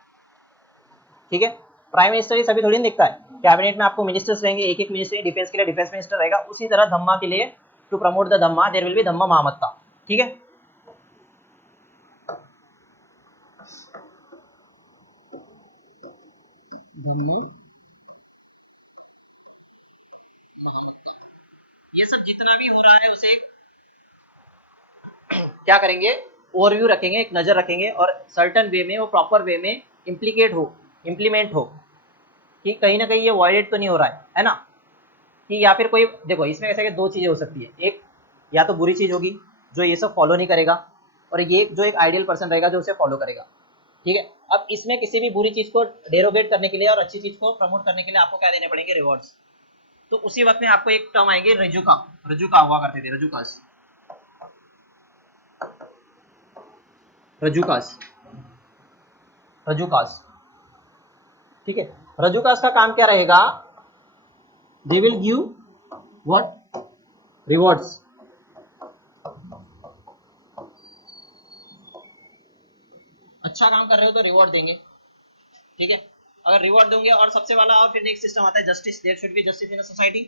ठीक है। प्राइम मिनिस्टर ही सभी थोड़ी नहीं दिखता है, कैबिनेट में आपको मिनिस्टर्स रहेंगे, एक एक मिनिस्टर, डिफेंस के लिए डिफेंस मिनिस्टर रहेगा, उसी तरह धम्मा के लिए to promote the Dhamma there will be Dhamma Mahamatta, ठीक है। ये सब जितना भी हो रहा है उसे क्या करेंगे, ओवरव्यू रखेंगे, एक नजर रखेंगे, और सर्टन वे में, वो प्रॉपर वे में इम्प्लीकेट हो, इम्प्लीमेंट हो, कि कहीं ना कहीं ये वॉयलेट तो नहीं हो रहा है ना। कि या फिर कोई, देखो इसमें ऐसा कि दो चीजें हो सकती है, एक या तो बुरी चीज होगी जो ये सब फॉलो नहीं करेगा, और ये जो एक आइडियल पर्सन रहेगा जो उसे फॉलो करेगा, ठीक है। अब इसमें किसी भी बुरी चीज को डेरोगेट करने के लिए और अच्छी चीज को प्रमोट करने के लिए आपको क्या देने पड़ेंगे, रिवॉर्ड्स। तो उसी वक्त में आपको एक टर्म आएंगे रजुका, रजुका हुआ करते थे, रजुकास, रजुकास, रजुकास, ठीक है। रजुकास का काम क्या रहेगा, they will give what, rewards. अच्छा काम कर रहे हो तो रिवॉर्ड देंगे, ठीक है। अगर रिवॉर्ड दोगे, और सबसे वाला, और फिर नेक्स्ट सिस्टम आता है justice, there should be justice in a society.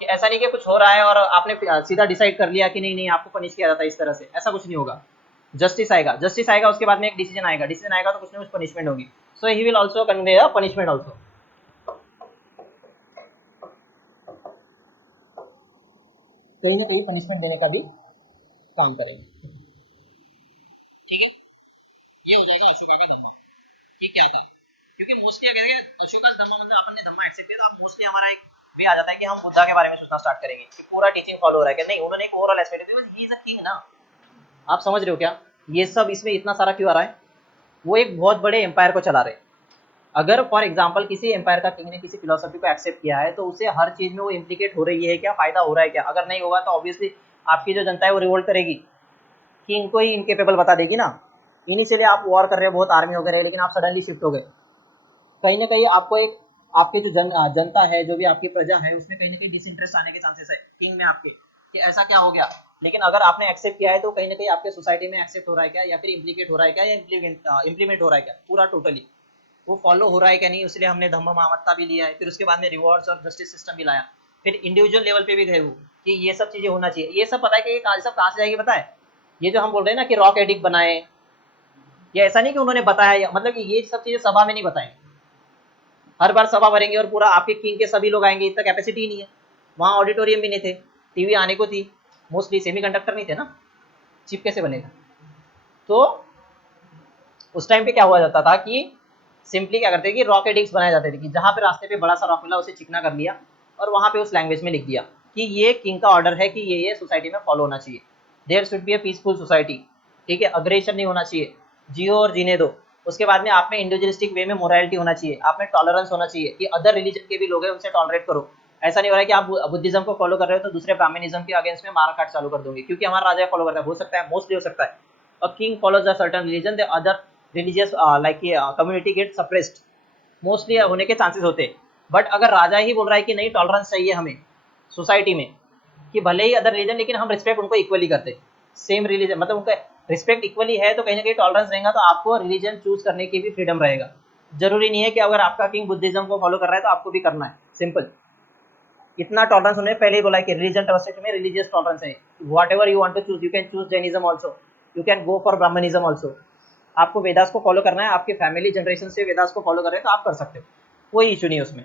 कि ऐसा नहीं कि कुछ हो रहा है और आपने सीधा डिसाइड कर लिया कि नहीं नहीं आपको पनिश किया जाता है इस तरह से, ऐसा कुछ नहीं होगा। जस्टिस आएगा, जस्टिस आएगा, उसके बाद में एक डिसीजन आएगा, डिसीजन आएगा तो कुछ ना कुछ पनिशमेंट होगी। So he will also convey a punishment also, कहीं ना कहीं पनिशमेंट देने का भी काम करेंगे, ठीक है। ये हो जाएगा अशोका का धम्मा, कि क्या था। क्योंकि मोस्टली अगर अशोका धम्मा मतलब अपन ने धम्मा एक्सेप्ट किया, तो आप मोस्टली हमारा एक भी आ जाता है कि हम बुद्धा के बारे में सोचना स्टार्ट करेंगे कि पूरा टीचिंग फॉलो हो रहा है कि नहीं, उन्होंने एक ओवरऑल एस्पेक्ट दिया, ही इज अ किंग ना। आप समझ रहे हो क्या, ये सब इसमें इतना सारा क्यों आ रहा है, वो एक बहुत बड़े एम्पायर को चला रहे हैं। अगर फॉर एग्जाम्पल किसी एम्पायर का किंग ने किसी फिलोसफी को एक्सेप्ट किया है, तो उसे हर चीज में वो इम्प्लीकेट हो रही है क्या, फायदा हो रहा है क्या, अगर नहीं होगा तो ऑब्वियसली आपकी जो जनता है वो रिवोल्ट करेगी, कि इनको ही इनकेपेबल बता देगी ना। इनिशियली आप वॉर कर रहे हो, बहुत आर्मी वगैरह है, लेकिन आप सडनली शिफ्ट हो गए, कहीं ना कहीं आपको एक, आपके जो जनता है, जो भी आपकी प्रजा है, उसमें कहीं ना कहीं डिसइंटरेस्ट आने के चांसेस है किंग में आपके, कि ऐसा क्या हो गया। लेकिन अगर आपने एक्सेप्ट किया है तो कहीं ना कहीं आपके सोसाइटी में एक्सेप्ट हो रहा है क्या, या फिर इम्प्लीकेट हो रहा है क्या, या इम्प्लीमेंट हो रहा है क्या, पूरा टोटली वो फॉलो हो रहा है क्या नहीं, इसलिए हमने धम्म मामत्ता भी लिया है, फिर उसके बाद में रिवॉर्ड्स और जस्टिस सिस्टम भी लाया, फिर इंडिविजुअल लेवल पे भी गए वो, कि ये सब चीजें होना चाहिए। ये सब पता है कि ये सब कहाँ से जाएगी, पता है, ये जो हम बोल रहे हैं ना कि रॉक एडिक्ट बनाए, ये ऐसा नहीं कि उन्होंने बताया, मतलब कि ये सब चीजें सभा में नहीं बताएंगे, हर बार सभा भरेंगे और पूरा आपके किंग के सभी लोग आएंगे, इतना कैपेसिटी ही नहीं है, वहाँ ऑडिटोरियम भी नहीं थे, टीवी आने को थी, मोस्टली सेमीकंडक्टर नहीं थे ना, चिप कैसे बनेगा। तो उस टाइम पे क्या हुआ जाता था कि सिंपली क्या करते थे कि रॉक एडिक्स बनाए जाते थे कि जहाँ पे रास्ते पे बड़ा सा रॉक मिला उसे चिकना कर लिया और वहाँ पे उस लैंग्वेज में लिख दिया कि ये किंग का ऑर्डर है कि ये सोसाइटी में फॉलो होना चाहिए, there should be a peaceful society, ठीक है, अग्रेशन नहीं होना चाहिए, जियो और जीने दो। उसके बाद में आप में इंडिविजुअलिस्टिक वे में मोरालिटी होना चाहिए, आप में टॉलरेंस होना चाहिए कि अदर रिलीजन के भी लोग हैं उनसे टॉलरेट करो। ऐसा नहीं हो रहा है कि आप बुद्धिज्म को फॉलो कर रहे हो तो दूसरे ब्राह्मणिज्म के अगेंस्ट में मार काट चालू कर दोगे क्योंकि हमारा राजा फॉलो करता है, हो सकता है, मोस्टली हो सकता है a king follows a certain religion, the other religious like community get suppressed, mostly होने के चांसेस होते हैं। बट अगर राजा ही बोल रहा है कि नहीं टॉलरेंस चाहिए हमें सोसाइटी में, कि भले ही अदर रिलीजन लेकिन हम रिस्पेक्ट उनको इक्वली करते, सेम रिलीजन मतलब उनका रिस्पेक्ट इक्वली है, तो कहीं ना कहीं टॉलरेंस रहेगा, तो आपको रिलीजन चूज करने की भी फ्रीडम रहेगा। जरूरी नहीं है कि अगर आपका किंग बुद्धिज्म को फॉलो कर रहा है तो आपको भी करना है, सिंपल। इतना टॉलरेंस उन्होंने पहले ही बोला है कि रिलीजन ट्रस्ट में रिलीजियस टॉलरेंस है, whatever you want to choose, you can choose Jainism also, you can go for Brahmanism also. आपको वेदास को फॉलो करना है, आपके फैमिली जनरेशन से वेदास को फॉलो कर रहे हैं तो आप कर सकते हो, कोई इशू नहीं है उसमें,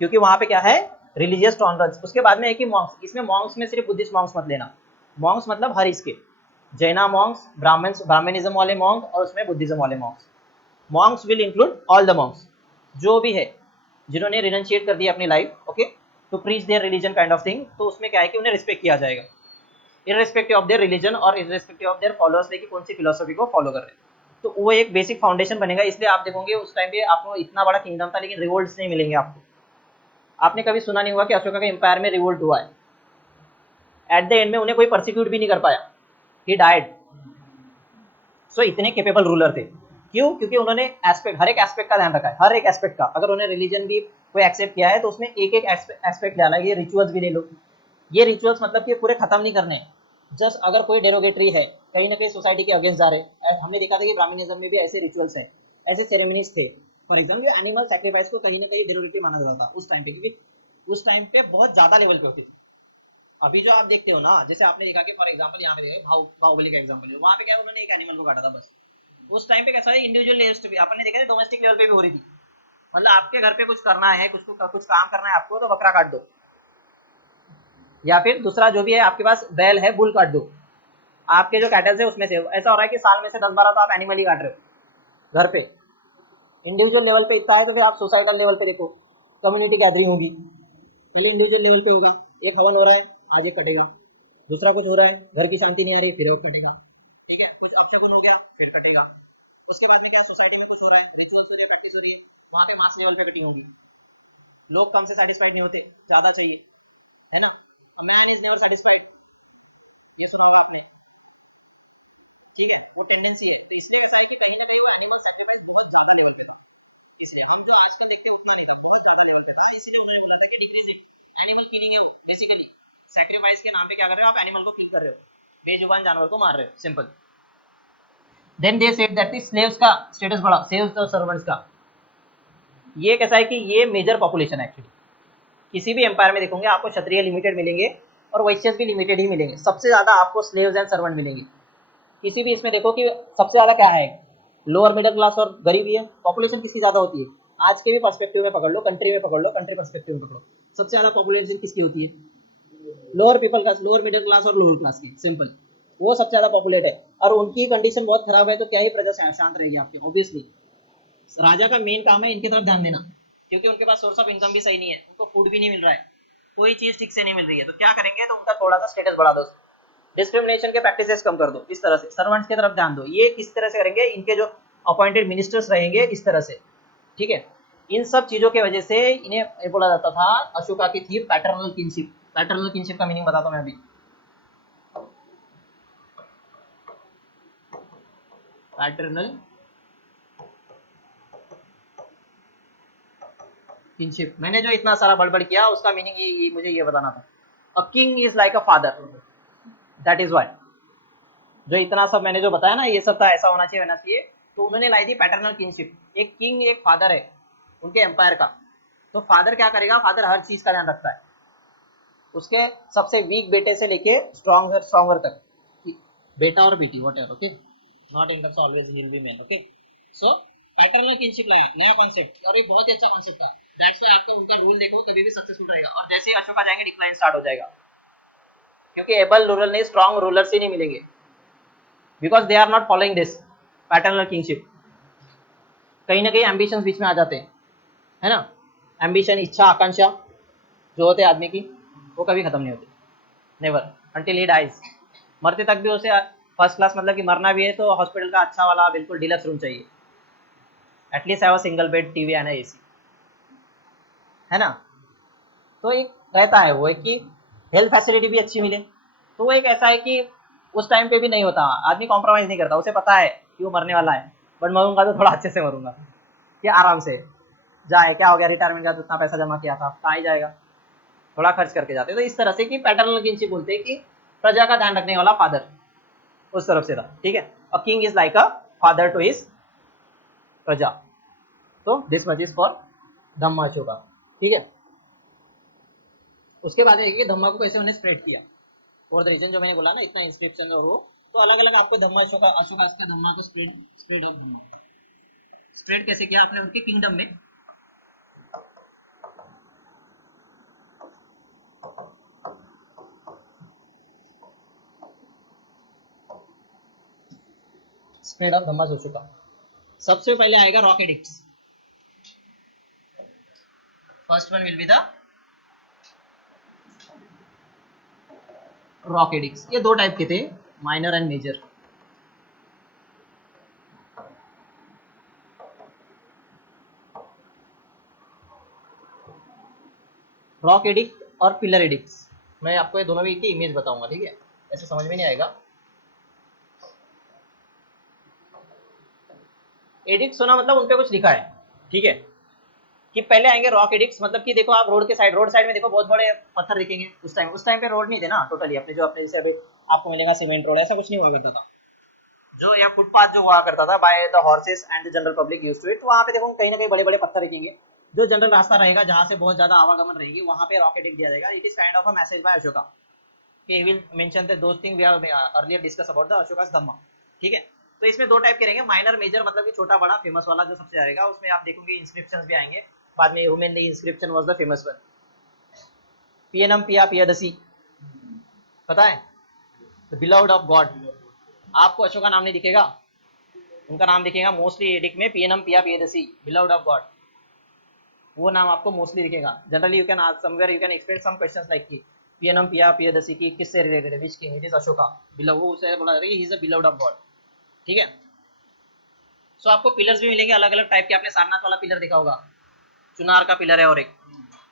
क्योंकि वहां पे क्या है रिलीजियस टॉलरेंस। उसके बाद में है कि मॉन्क्स, इसमें मॉन्क्स में सिर्फ बुद्धिस्ट मॉन्क्स मत लेना, मॉन्क्स मतलब हर इसके जैना मॉन्क्स, ब्राह्मणिज्म वाले मॉन्क और उसमें बुद्धिज्म वाले monks. Monks will include all the monks जो भी है जिन्होंने रिनंशिएट कर दिया अपनी life, okay, to preach their religion kind of thing, तो उसमें क्या है कि उन्हें रिस्पेक्ट किया जाएगा इररिस्पेक्टिव ऑफ देयर रिलीजन और इररिस्पेक्टिव ऑफ देयर फॉलोअर्स, लेकिन कौन सी फिलोसफी को फॉलो कर रहे हैं। तो वो एक बेसिक फाउंडेशन बनेगा, इसलिए आप देखोगे उस टाइम पे आपको इतना बड़ा किंगडम था लेकिन रिवोल्ट्स नहीं मिलेंगे आपको। आपने कभी सुना नहीं हुआ कि अशोका के एम्पायर में रिवोल्ट हुआ है, एट द एंड में उन्हें कोई परसिक्यूट भी नहीं कर पाया, ही डाइड। सो इतने केपेबल रूलर थे, क्यों? क्योंकि उन्होंने एस्पेक्ट, हर एक एस्पेक्ट का ध्यान रखा है, हर एक एस्पेक्ट का। अगर उन्हें रिलीजन भी कोई एक्सेप्ट किया है तो उसमें एक एक एस्पेक्ट डाला है। ये रिचुअल्स भी ले लो, ये रिचुअल्स मतलब कि पूरे खत्म नहीं करने, जस्ट अगर कोई डेरोगेटरी है, कहीं ना कहीं सोसाइटी के अगेंस्ट जा रहे। हमने देखा था कि ब्राह्मणिज्म में भी ऐसे रिचुअल्स हैं, ऐसे सेरेमनीज थे। फॉर एग्जाम्पल एनिमल सैक्रिफाइस को कहीं ना कहीं डेरोगेटरी माना जाता था उस टाइम पे, क्योंकि उस टाइम पे बहुत ज्यादा लेवल पे होती थी। अभी जो आप देखते हो ना, जैसे आपने देखा कि फॉर एग्जाम्पल यहाँ पे देखा बाहुबली का एग्जाम्पल है, वहाँ पे क्या है उन्होंने एक एनिमल को काटा था बस। उस टाइम पे कैसा है इंडिविजुअल लेवल पे अपन ने देखा था, डोमेस्टिक लेवल पे भी हो रही थी, मतलब आपके घर पे कुछ करना है, कुछ काम करना है आपको तो बकरा काट दो, या फिर दूसरा जो भी है आपके पास बैल है बुल काट दो। आपके जो कैटल्स है उसमें से ऐसा हो रहा है कि साल में से 10-12 तो आप एनिमल ही काट रहे हो घर पे। इंडिविजुअल लेवल पे इतना है तो फिर आप सोसाइटल लेवल पे देखो, कम्युनिटी गैदरिंग होगी, पहले इंडिविजुअल लेवल पे होगा, एक हवन हो रहा है आज एक कटेगा, दूसरा कुछ हो रहा है घर की शांति नहीं आ रही फिर वो कटेगा, ठीक है, कुछ अपशगुन हो गया फिर कटेगा। उसके बाद में क्या है, सोसाइटी में कुछ हो रहा है, रिचुअल्स हो रही है, प्रैक्टिस हो रही है, वहाँ पे मास लेवल पे कटिंग होगी। लोग कम से सेटिस्फाइड नहीं होते, ज्यादा चाहिए, है ना, मैन इज नेवर सेटिस्फाइड, ये सुना है आपने, ठीक है, वो टेंडेंसी है। तो इसलिए ऐसा है कि कहीं ना कहीं एनिमल सैक्रिफाइस बहुत ज्यादा लेवल पे, इसलिए हम जो आज का देखते उतना नहीं, बहुत ज्यादा लेवल पे था, इसलिए उन्होंने बोला था कि डिक्रीजिंग एनिमल किलिंग है, बेसिकली सैक्रिफाइस के नाम पे क्या कर रहे हो आप, एनिमल को किल कर रहे हो, बेजुबान जानवर को मार रहे हो, simple. Then they said that the slaves का स्टेटस बढ़ा, सेव्स और सर्वेंट्स का। ये कैसा है कि ये मेजर पॉपुलेशन है एक्चुअली, किसी भी एम्पायर में देखोगे आपको क्षत्रिय लिमिटेड मिलेंगे और वैश्यस भी लिमिटेड ही मिलेंगे, सबसे ज्यादा आपको स्लेव्स एंड सर्वेंट मिलेंगे। किसी भी इसमें देखो कि सबसे ज्यादा क्या है, लोअर मिडिल क्लास और गरीबी है। पॉपुलेशन किसकी ज्यादा होती है, आज के भी पर्सपेक्टिव में पकड़ लो, कंट्री में पकड़ लो, कंट्री पर्सपेक्टिव में पकड़ो, सबसे ज्यादा पॉपुलेशन किसकी होती है, lower people class, lower middle class और लोअर क्लास की, सिंपल। वो सबसे ज्यादा पॉपुलेट है और उनकी कंडीशन बहुत खराब है, तो क्या ही प्रजा शांत रहेगी आपकी, ऑब्वियसली। राजा का मेन काम है इनकी तरफ ध्यान देना, क्योंकि उनके पास सोर्स ऑफ इनकम भी सही नहीं है, उनको फूड भी नहीं मिल रहा है, कोई चीज ठीक से नहीं मिल रही है, तो क्या करेंगे, तो उनका थोड़ा सा स्टेटस बढ़ा दो, डिस्क्रिमिनेशन के प्रैक्टिसेस कम कर दो, इस तरह से सर्वेंट्स की तरफ ध्यान दो। ये किस तरह से करेंगे, इनके जो अपॉइंटेड मिनिस्टर्स रहेंगे इस तरह से, ठीक है। इन सब चीजों की वजह से इन्हें बोला जाता था, अशोका की थी पैटर्नल किनशिप। पैटर्नल किनशिप का मीनिंग बताता हूं मैं अभी। पैटर्नल किनशिप, मैंने जो इतना सारा बड़बड़ किया उसका मीनिंग ये मुझे ये बताना था। अ king is like a father, that is why जो इतना सब मैंने जो बताया ना, ये सब था, ऐसा होना चाहिए, होना चाहिए। तो उन्होंने लाई थी पैटर्नल किनशिप, एक किंग एक फादर है उनके एम्पायर का। तो फादर क्या करेगा, फादर हर चीज का ध्यान रखता है, उसके सबसे वीक बेटे से लेके स्ट्रॉन्गर तक, बेटा और बेटी what ever, okay, not in terms always he will be man, okay. So paternal kinship लाया, नया कॉन्सेप्ट, और ये बहुत ही अच्छा कॉन्सेप्ट था। दैट्स व्हाई आपको उनका रूल देखो कभी भी सक्सेसफुल रहेगा, और जैसे ही अशोका जाएंगे डिक्लाइन स्टार्ट हो जाएगा, क्योंकि एबल रूलर नहीं, स्ट्रॉन्ग रूलर्स ही नहीं मिलेंगे, because they are not following this paternal kingship. कहीं ना कहीं एम्बिशंस बीच में आ जाते हैं, है ना। एम्बिशन, इच्छा, आकांक्षा जो होते हैं आदमी की, वो कभी खत्म नहीं होती, नेवर अंटिल ही डाइज। मरते तक भी उसे फर्स्ट क्लास, मतलब कि मरना भी है तो हॉस्पिटल का अच्छा वाला बिल्कुल डीलक्स रूम चाहिए, at least have a single bed, TV and AC, है ना। तो एक रहता है वो एक कि हेल्थ फैसिलिटी भी अच्छी मिले, तो वो एक ऐसा है कि उस टाइम पे भी नहीं होता, आदमी कॉम्प्रोमाइज़ नहीं करता, उसे पता है कि वो मरने वाला है, बट मरूंगा तो थोड़ा अच्छे से मरूंगा, कि आराम से जाए, क्या हो गया रिटायरमेंट का तो उतना पैसा जमा किया था, कहाँ ही जाएगा, थोड़ा खर्च करके जाते। तो इस तरह से कि पैटर्नल किंगशिप बोलते हैं कि प्रजा का ध्यान रखने वाला फादर, उस तरफ से था, ठीक है। A king is like a father to his praja. तो this much is for dhamma Ashoka, ठीक है। उसके बाद है कि धम्मा को कैसे उन्हें स्प्रेड किया, और द रीजन जो मैंने बोला ना, इतना इंस्क्रिप्शन है वो, तो अलग अलग आपको धम्मा अशोका अशोका इसका धम्मा को स्प्रेड स्प्रेड स्प्रेड कैसे किया आपने उनके किंगडम में। स्प्रेड ऑफ धम्मा अशोका, सबसे पहले आएगा rock edicts. First one will be the rock edicts. ये दो टाइप के थे, minor and major. Rock edict और पिलर एडिक्ट्स, मैं आपको ये दोनों भी की इमेज बताऊंगा, ठीक है, ऐसे समझ में नहीं आएगा। एडिक्ट्स होना मतलब उन पे कुछ लिखा है, ठीक है। कि पहले आएंगे रॉक एडिक्ट्स, मतलब कि देखो आप रोड साइड में देखो बहुत बड़े पत्थर दिखेंगे, उस टाइम पे रोड नहीं थे ना टोटली, अपने जो अपने जैसे अभी आपको मिलेगा सीमेंट रोड, ऐसा कुछ नहीं हुआ करता था, जो या फुटपाथ जो हुआ करता था by the horses and the general public used to it. तो वहाँ पे देखो कहीं ना कहीं बड़े बड़े पत्थर दिखेंगे, जो जनरल रास्ता रहेगा जहाँ से बहुत ज्यादा आवागमन रहेगी, वहाँ पे रॉक एडिक्ट दिया जाएगा। It is kind of a message bye Ashoka, he will mention that those things we have earlier discussed about the Ashoka's Dhamma, ठीक है। तो इसमें दो टाइप के रहेंगे, माइनर मेजर, मतलब कि छोटा बड़ा, फेमस वाला जो सबसे आएगा, उसमें आप देखोगे इंस्क्रिप्शंस भी आएंगे बाद में। Human the inscription was the famous one. पियनम पिया पियदसी, पता है, द बिलव्ड ऑफ गॉड। आपको अशोका नाम नहीं दिखेगा, उनका नाम दिखेगा मोस्टली एडिक में, पियनम पिया पियदसी, बिलव्ड ऑफ गॉड, वो नाम आपको मोस्टली दिखेगा। Generally you can somewhere you can expect some questions like कि पियनम पिया पियदसी की किससे रिलेटेड है, which king, it is Ashoka, beloved, वो उसे बोला जाता है he is a beloved of god, ठीक है। सो आपको पिलर्स भी मिलेंगे अलग अलग टाइप के, आपने सारनाथ वाला पिलर देखा होगा, चुनार का पिलर है, और एक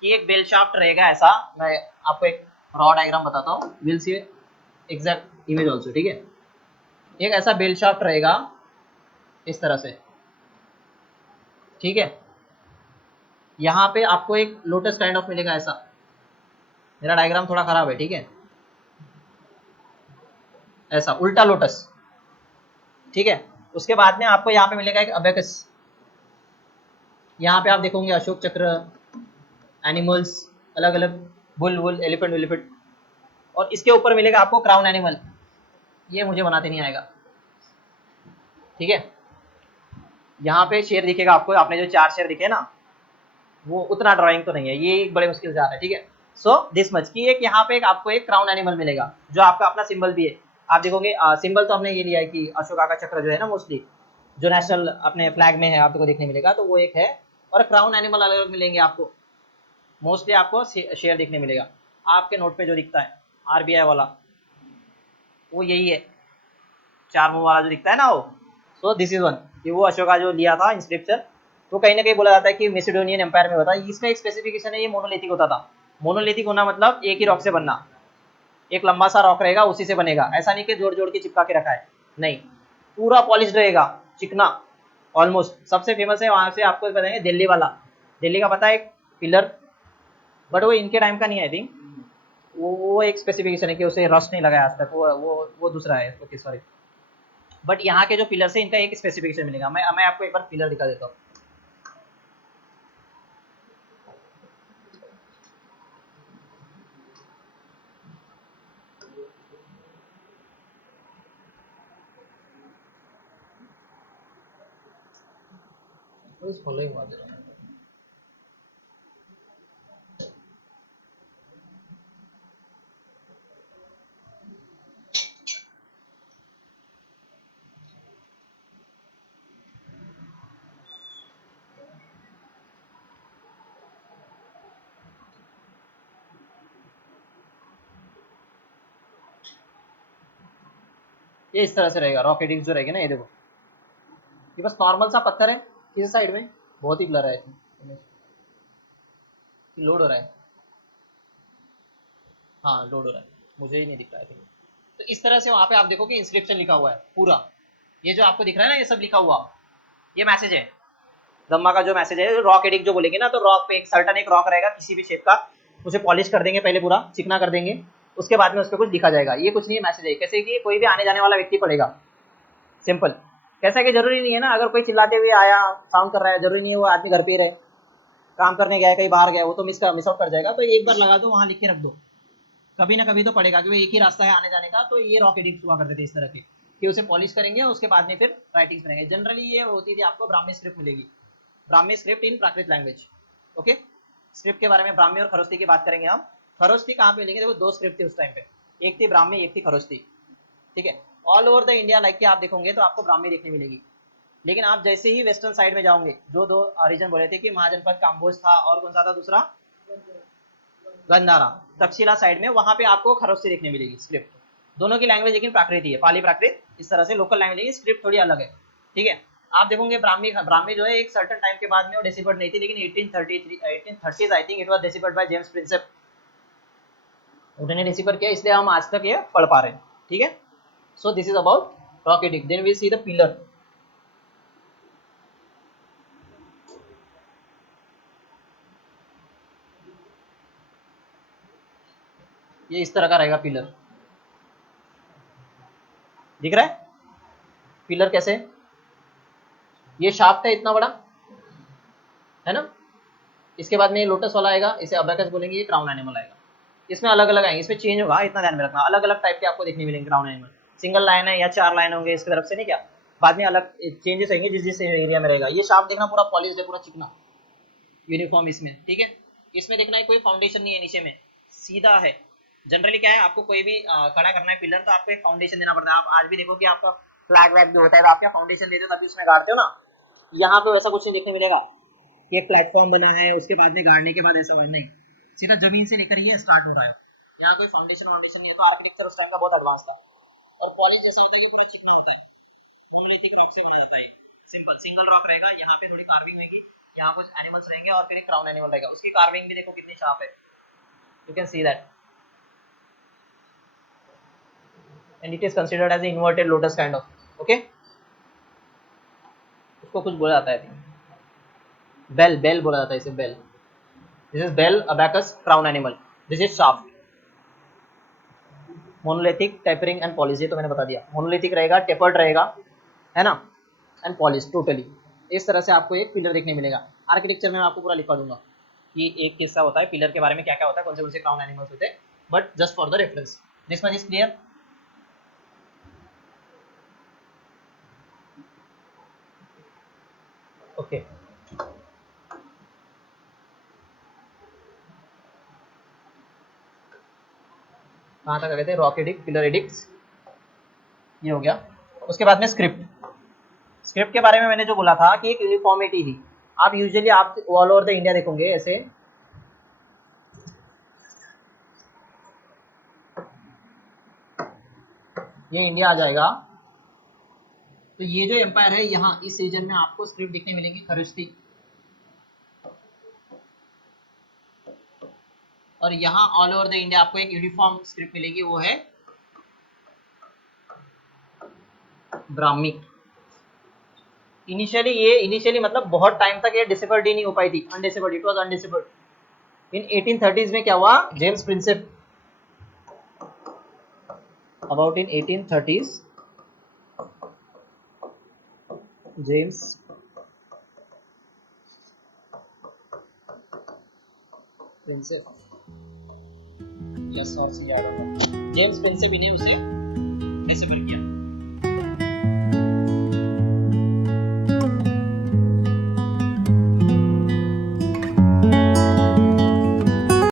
कि एक बेल शाफ्ट रहेगा ऐसा। मैं आपको एक रॉ डायग्राम बताता हूँ, will see exact image also, ठीक है। एक ऐसा बेल शाफ्ट रहेगा इस तरह से, ठीक है। यहाँ पे आपको एक लोटस काइंड ऑफ मिलेगा ऐसा, मेरा डायग्राम थोड़ा खराब है, ठीक है, ऐसा उल्टा लोटस, ठीक है। उसके बाद में आपको यहाँ पे मिलेगा एक अबेकस, यहाँ पे आप देखोगे अशोक चक्र, एनिमल्स अलग अलग, बुल वुल, एलिफेंट विलिफेंट, और इसके ऊपर मिलेगा आपको क्राउन एनिमल, ये मुझे बनाते नहीं आएगा, ठीक है। यहाँ पे शेर दिखेगा आपको, आपने जो 4 शेर दिखे ना, वो उतना ड्राइंग तो नहीं है, ये बड़े मुश्किल से आता है, ठीक है। सो दिस मच की एक यहाँ पे आपको एक क्राउन एनिमल मिलेगा, जो आपका अपना सिंबल भी है। आप देखोगे सिंबल तो हमने ये लिया है कि अशोका का चक्र जो है ना, मोस्टली जो नेशनल अपने फ्लैग में है आपको देखने मिलेगा, तो वो एक है। और क्राउन एनिमल अलग अलग मिलेंगे आपको, मोस्टली आपको शेयर देखने मिलेगा। आपके नोट पे जो दिखता है आरबीआई वाला, वो यही है, 4 मुंह वाला जो दिखता है ना वो। सो दिस इज वन, कि वो अशोका जो लिया था इंस्क्रिप्शन। तो कहीं ना कहीं बोला जाता है कि मैसेडोनियन एम्पायर में होता है, इसका एक स्पेसिफिकेशन है, ये मोनोलिथिक होता था। मोनोलिथिक होना मतलब एक ही रॉक से बनना, एक लंबा सा रॉक रहेगा उसी से बनेगा, ऐसा नहीं कि जोड़ जोड़ के चिपका के रखा है, नहीं, पूरा पॉलिश रहेगा, चिकना ऑलमोस्ट। सबसे फेमस है वहां से आपको बताएंगे दिल्ली वाला, दिल्ली का पता है एक पिलर, बट वो इनके टाइम का नहीं है, आई थिंक वो एक स्पेसिफिकेशन है कि उसे रस्ट नहीं लगाया आज तक, वो दूसरा है, ओके सॉरी। बट यहाँ के जो पिलर है इनका एक स्पेसिफिकेशन मिलेगा। मैं आपको एक बार पिलर दिखा देता हूँ। फॉलोइंग ये इस तरह से रहेगा रॉक एडिक्ट जो रहेगा ना, ये देखो ये बस नॉर्मल सा पत्थर है किसी साइड में, बहुत ही ब्लर है, लोड हो रहा है, हाँ लोड हो रहा है, मुझे ही नहीं दिख रहा है। तो इस तरह से वहाँ पे आप देखो कि इंस्क्रिप्शन लिखा हुआ है पूरा, ये जो आपको दिख रहा है ना ये सब लिखा हुआ, ये मैसेज है गम्मा का जो मैसेज है। रॉक एडिक्ट जो बोलेंगे ना, तो रॉक पे एक सर्टन एक रॉक रहेगा किसी भी शेप का, उसे पॉलिश कर देंगे पहले, पूरा चिकना कर देंगे, उसके बाद में उस पर कुछ लिखा जाएगा। ये कुछ नहीं है, मैसेज है, कैसे कि कोई भी आने जाने वाला व्यक्ति पढ़ेगा, सिंपल। कैसा कि जरूरी नहीं है ना, अगर कोई चिल्लाते हुए आया साउंड कर रहा है, जरूरी नहीं है वो आदमी घर पे ही रहे, काम करने गया है कहीं बाहर गया, वो तो मिस आउट कर जाएगा। तो एक बार लगा दो वहाँ लिख के रख दो, कभी ना कभी तो पड़ेगा, क्योंकि एक ही रास्ता है आने जाने का। तो ये रॉक एडिक्ट हुआ करते थे इस तरह के, कि उसे पॉलिश करेंगे उसके बाद में फिर राइटिंग्स बनेंगे। जनरली ये होती थी, आपको ब्राह्मी स्क्रिप्ट मिलेगी, Brahmi script in Prakrit language. Okay, script के बारे में ब्राह्मी और खरोस्ती की बात करेंगे हम। खरोस्ती कहाँ पे मिलेंगे, देखो दो स्क्रिप्ट थी उस टाइम पे, एक थी ब्राह्मी एक थी खरोस्ती, ठीक है। All over the India like कि आप देखोगे तो आपको ब्राह्मी देखने मिलेगी, लेकिन आप जैसे ही वेस्टर्न साइड में जाओगे, जो दो रीजन बोले थे कि महाजनपद काम्बोज था और कौन सा था दूसरा, गंधारा, तक्षशिला साइड में, वहां पे आपको खरोस्ती देखने मिलेगी स्क्रिप्ट। दोनों की लैंग्वेज लेकिन प्राकृत है, पाली प्राकृत, इस तरह से लोकल लैंग्वेज, लेकिन स्क्रिप्ट थोड़ी अलग है, ठीक है। आप देखोगे ब्राह्मी ब्राह्मी जो है एक सर्टेन टाइम के बाद में वो डेसिबर्ड नहीं थी, लेकिन 1830 I think it was deciphered by James Prinsep, उन्होंने डेसिबर किया, इसलिए हम आज तक ये पढ़ पा रहे हैं, ठीक है। So this is about rock edict. Then we see the pillar. ये इस तरह का रहेगा पिलर, दिख रहा है पिलर कैसे, ये शाफ्ट है इतना बड़ा है ना, इसके बाद में ये लोटस वाला आएगा, इसे अबैकस बोलेंगे, ये क्राउन एनिमल आएगा। इसमें अलग अलग आएंगे, इसमें चेंज होगा, इतना ध्यान में रखना, अलग अलग टाइप के आपको देखने मिलेंगे क्राउन एनिमल। सिंगल लाइन है या चार लाइन होंगे इसकी तरफ से, नहीं क्या, बाद में अलग चेंजेस होंगे जिस जिस एरिया में रहेगा। ये शाफ्ट देखना पूरा पॉलिश है, पूरा चिकना यूनिफॉर्म इसमें, ठीक है। इसमें देखना है कोई फाउंडेशन नहीं है नीचे में, सीधा है। जनरली क्या है, आपको कोई भी खड़ा करना है पिलर, तो आपको एक फाउंडेशन देना पड़ता है। आप आज भी देखो कि आपका फ्लैग वैग भी होता है, तो आप क्या फाउंडेशन देते हो तभी उसमें गाड़ते हो ना। यहाँ पे वैसा कुछ नहीं देखने मिलेगा कि एक प्लेटफॉर्म बना है उसके बाद में गाड़ने के बाद ऐसा हुआ, नहीं, सीधा जमीन से लेकर ये स्टार्ट हो रहा है। यहाँ कोई फाउंडेशन वाउंडेशन नहीं है। तो आर्किटेक्चर उस टाइम का बहुत एडवांस था। और पॉलिश जैसा होता है कि पूरा चिकना होता है, मोनोलिथिक रॉक से बना जाता है, सिंपल सिंगल रॉक रहेगा। यहाँ पे थोड़ी कार्विंग होगी, यहाँ कुछ एनिमल्स रहेंगे और फिर एक क्राउन एनिमल रहेगा, उसकी कार्विंग भी देखो कितनी शार्प है, you can see that. And it is considered as inverted lotus kind of, okay. उसको कुछ बोला जाता है, बेल, बेल बोला जाता है इसे, bell. This is bell, abacus, crown animal, this is shaft. Monolithic, tapering and polish, ये तो मैंने बता दिया। मोनोलिथिक रहेगा, टेपर्ड रहेगा, है ना, एंड पॉलिश टोटली। इस तरह से आपको एक पिलर देखने मिलेगा। आर्किटेक्चर में मैं आपको पूरा लिखवा दूंगा कि एक किस्सा होता है पिलर के बारे में, क्या क्या होता है, कौन से क्राउन एनिमल्स होते हैं, but just for the reference. This much is clear. Okay, कहाँ तक गए थे, रॉक एडिक्ट, पिलर एडिक्ट्स, ये हो गया। उसके बाद में स्क्रिप्ट। स्क्रिप्ट के बारे में मैंने जो बोला था कि एक यूनिफॉर्मिटी थी। आप यूजुअली आप ऑल ओवर द इंडिया देखोगे ऐसे, ये इंडिया आ जाएगा, तो ये जो एम्पायर है यहाँ इस रीजन में आपको स्क्रिप्ट देखने मिलेंगी खरोस्ती, और यहाँ ऑल ओवर द इंडिया आपको एक यूनिफॉर्म स्क्रिप्ट मिलेगी, वो है ब्राह्मी। इनिशियली मतलब बहुत टाइम तक ये डिसेबल्ड ही नहीं हो पाई थी, अनडिसेबल्ड, इट वाज अनडिसेबल्ड। इन 1830s में क्या हुआ, James Prinsep, about in 1830s, James Prinsep या सॉर्ट से याद होगा, जेम्स प्रिंसेप ने उसे डिसेबल किया।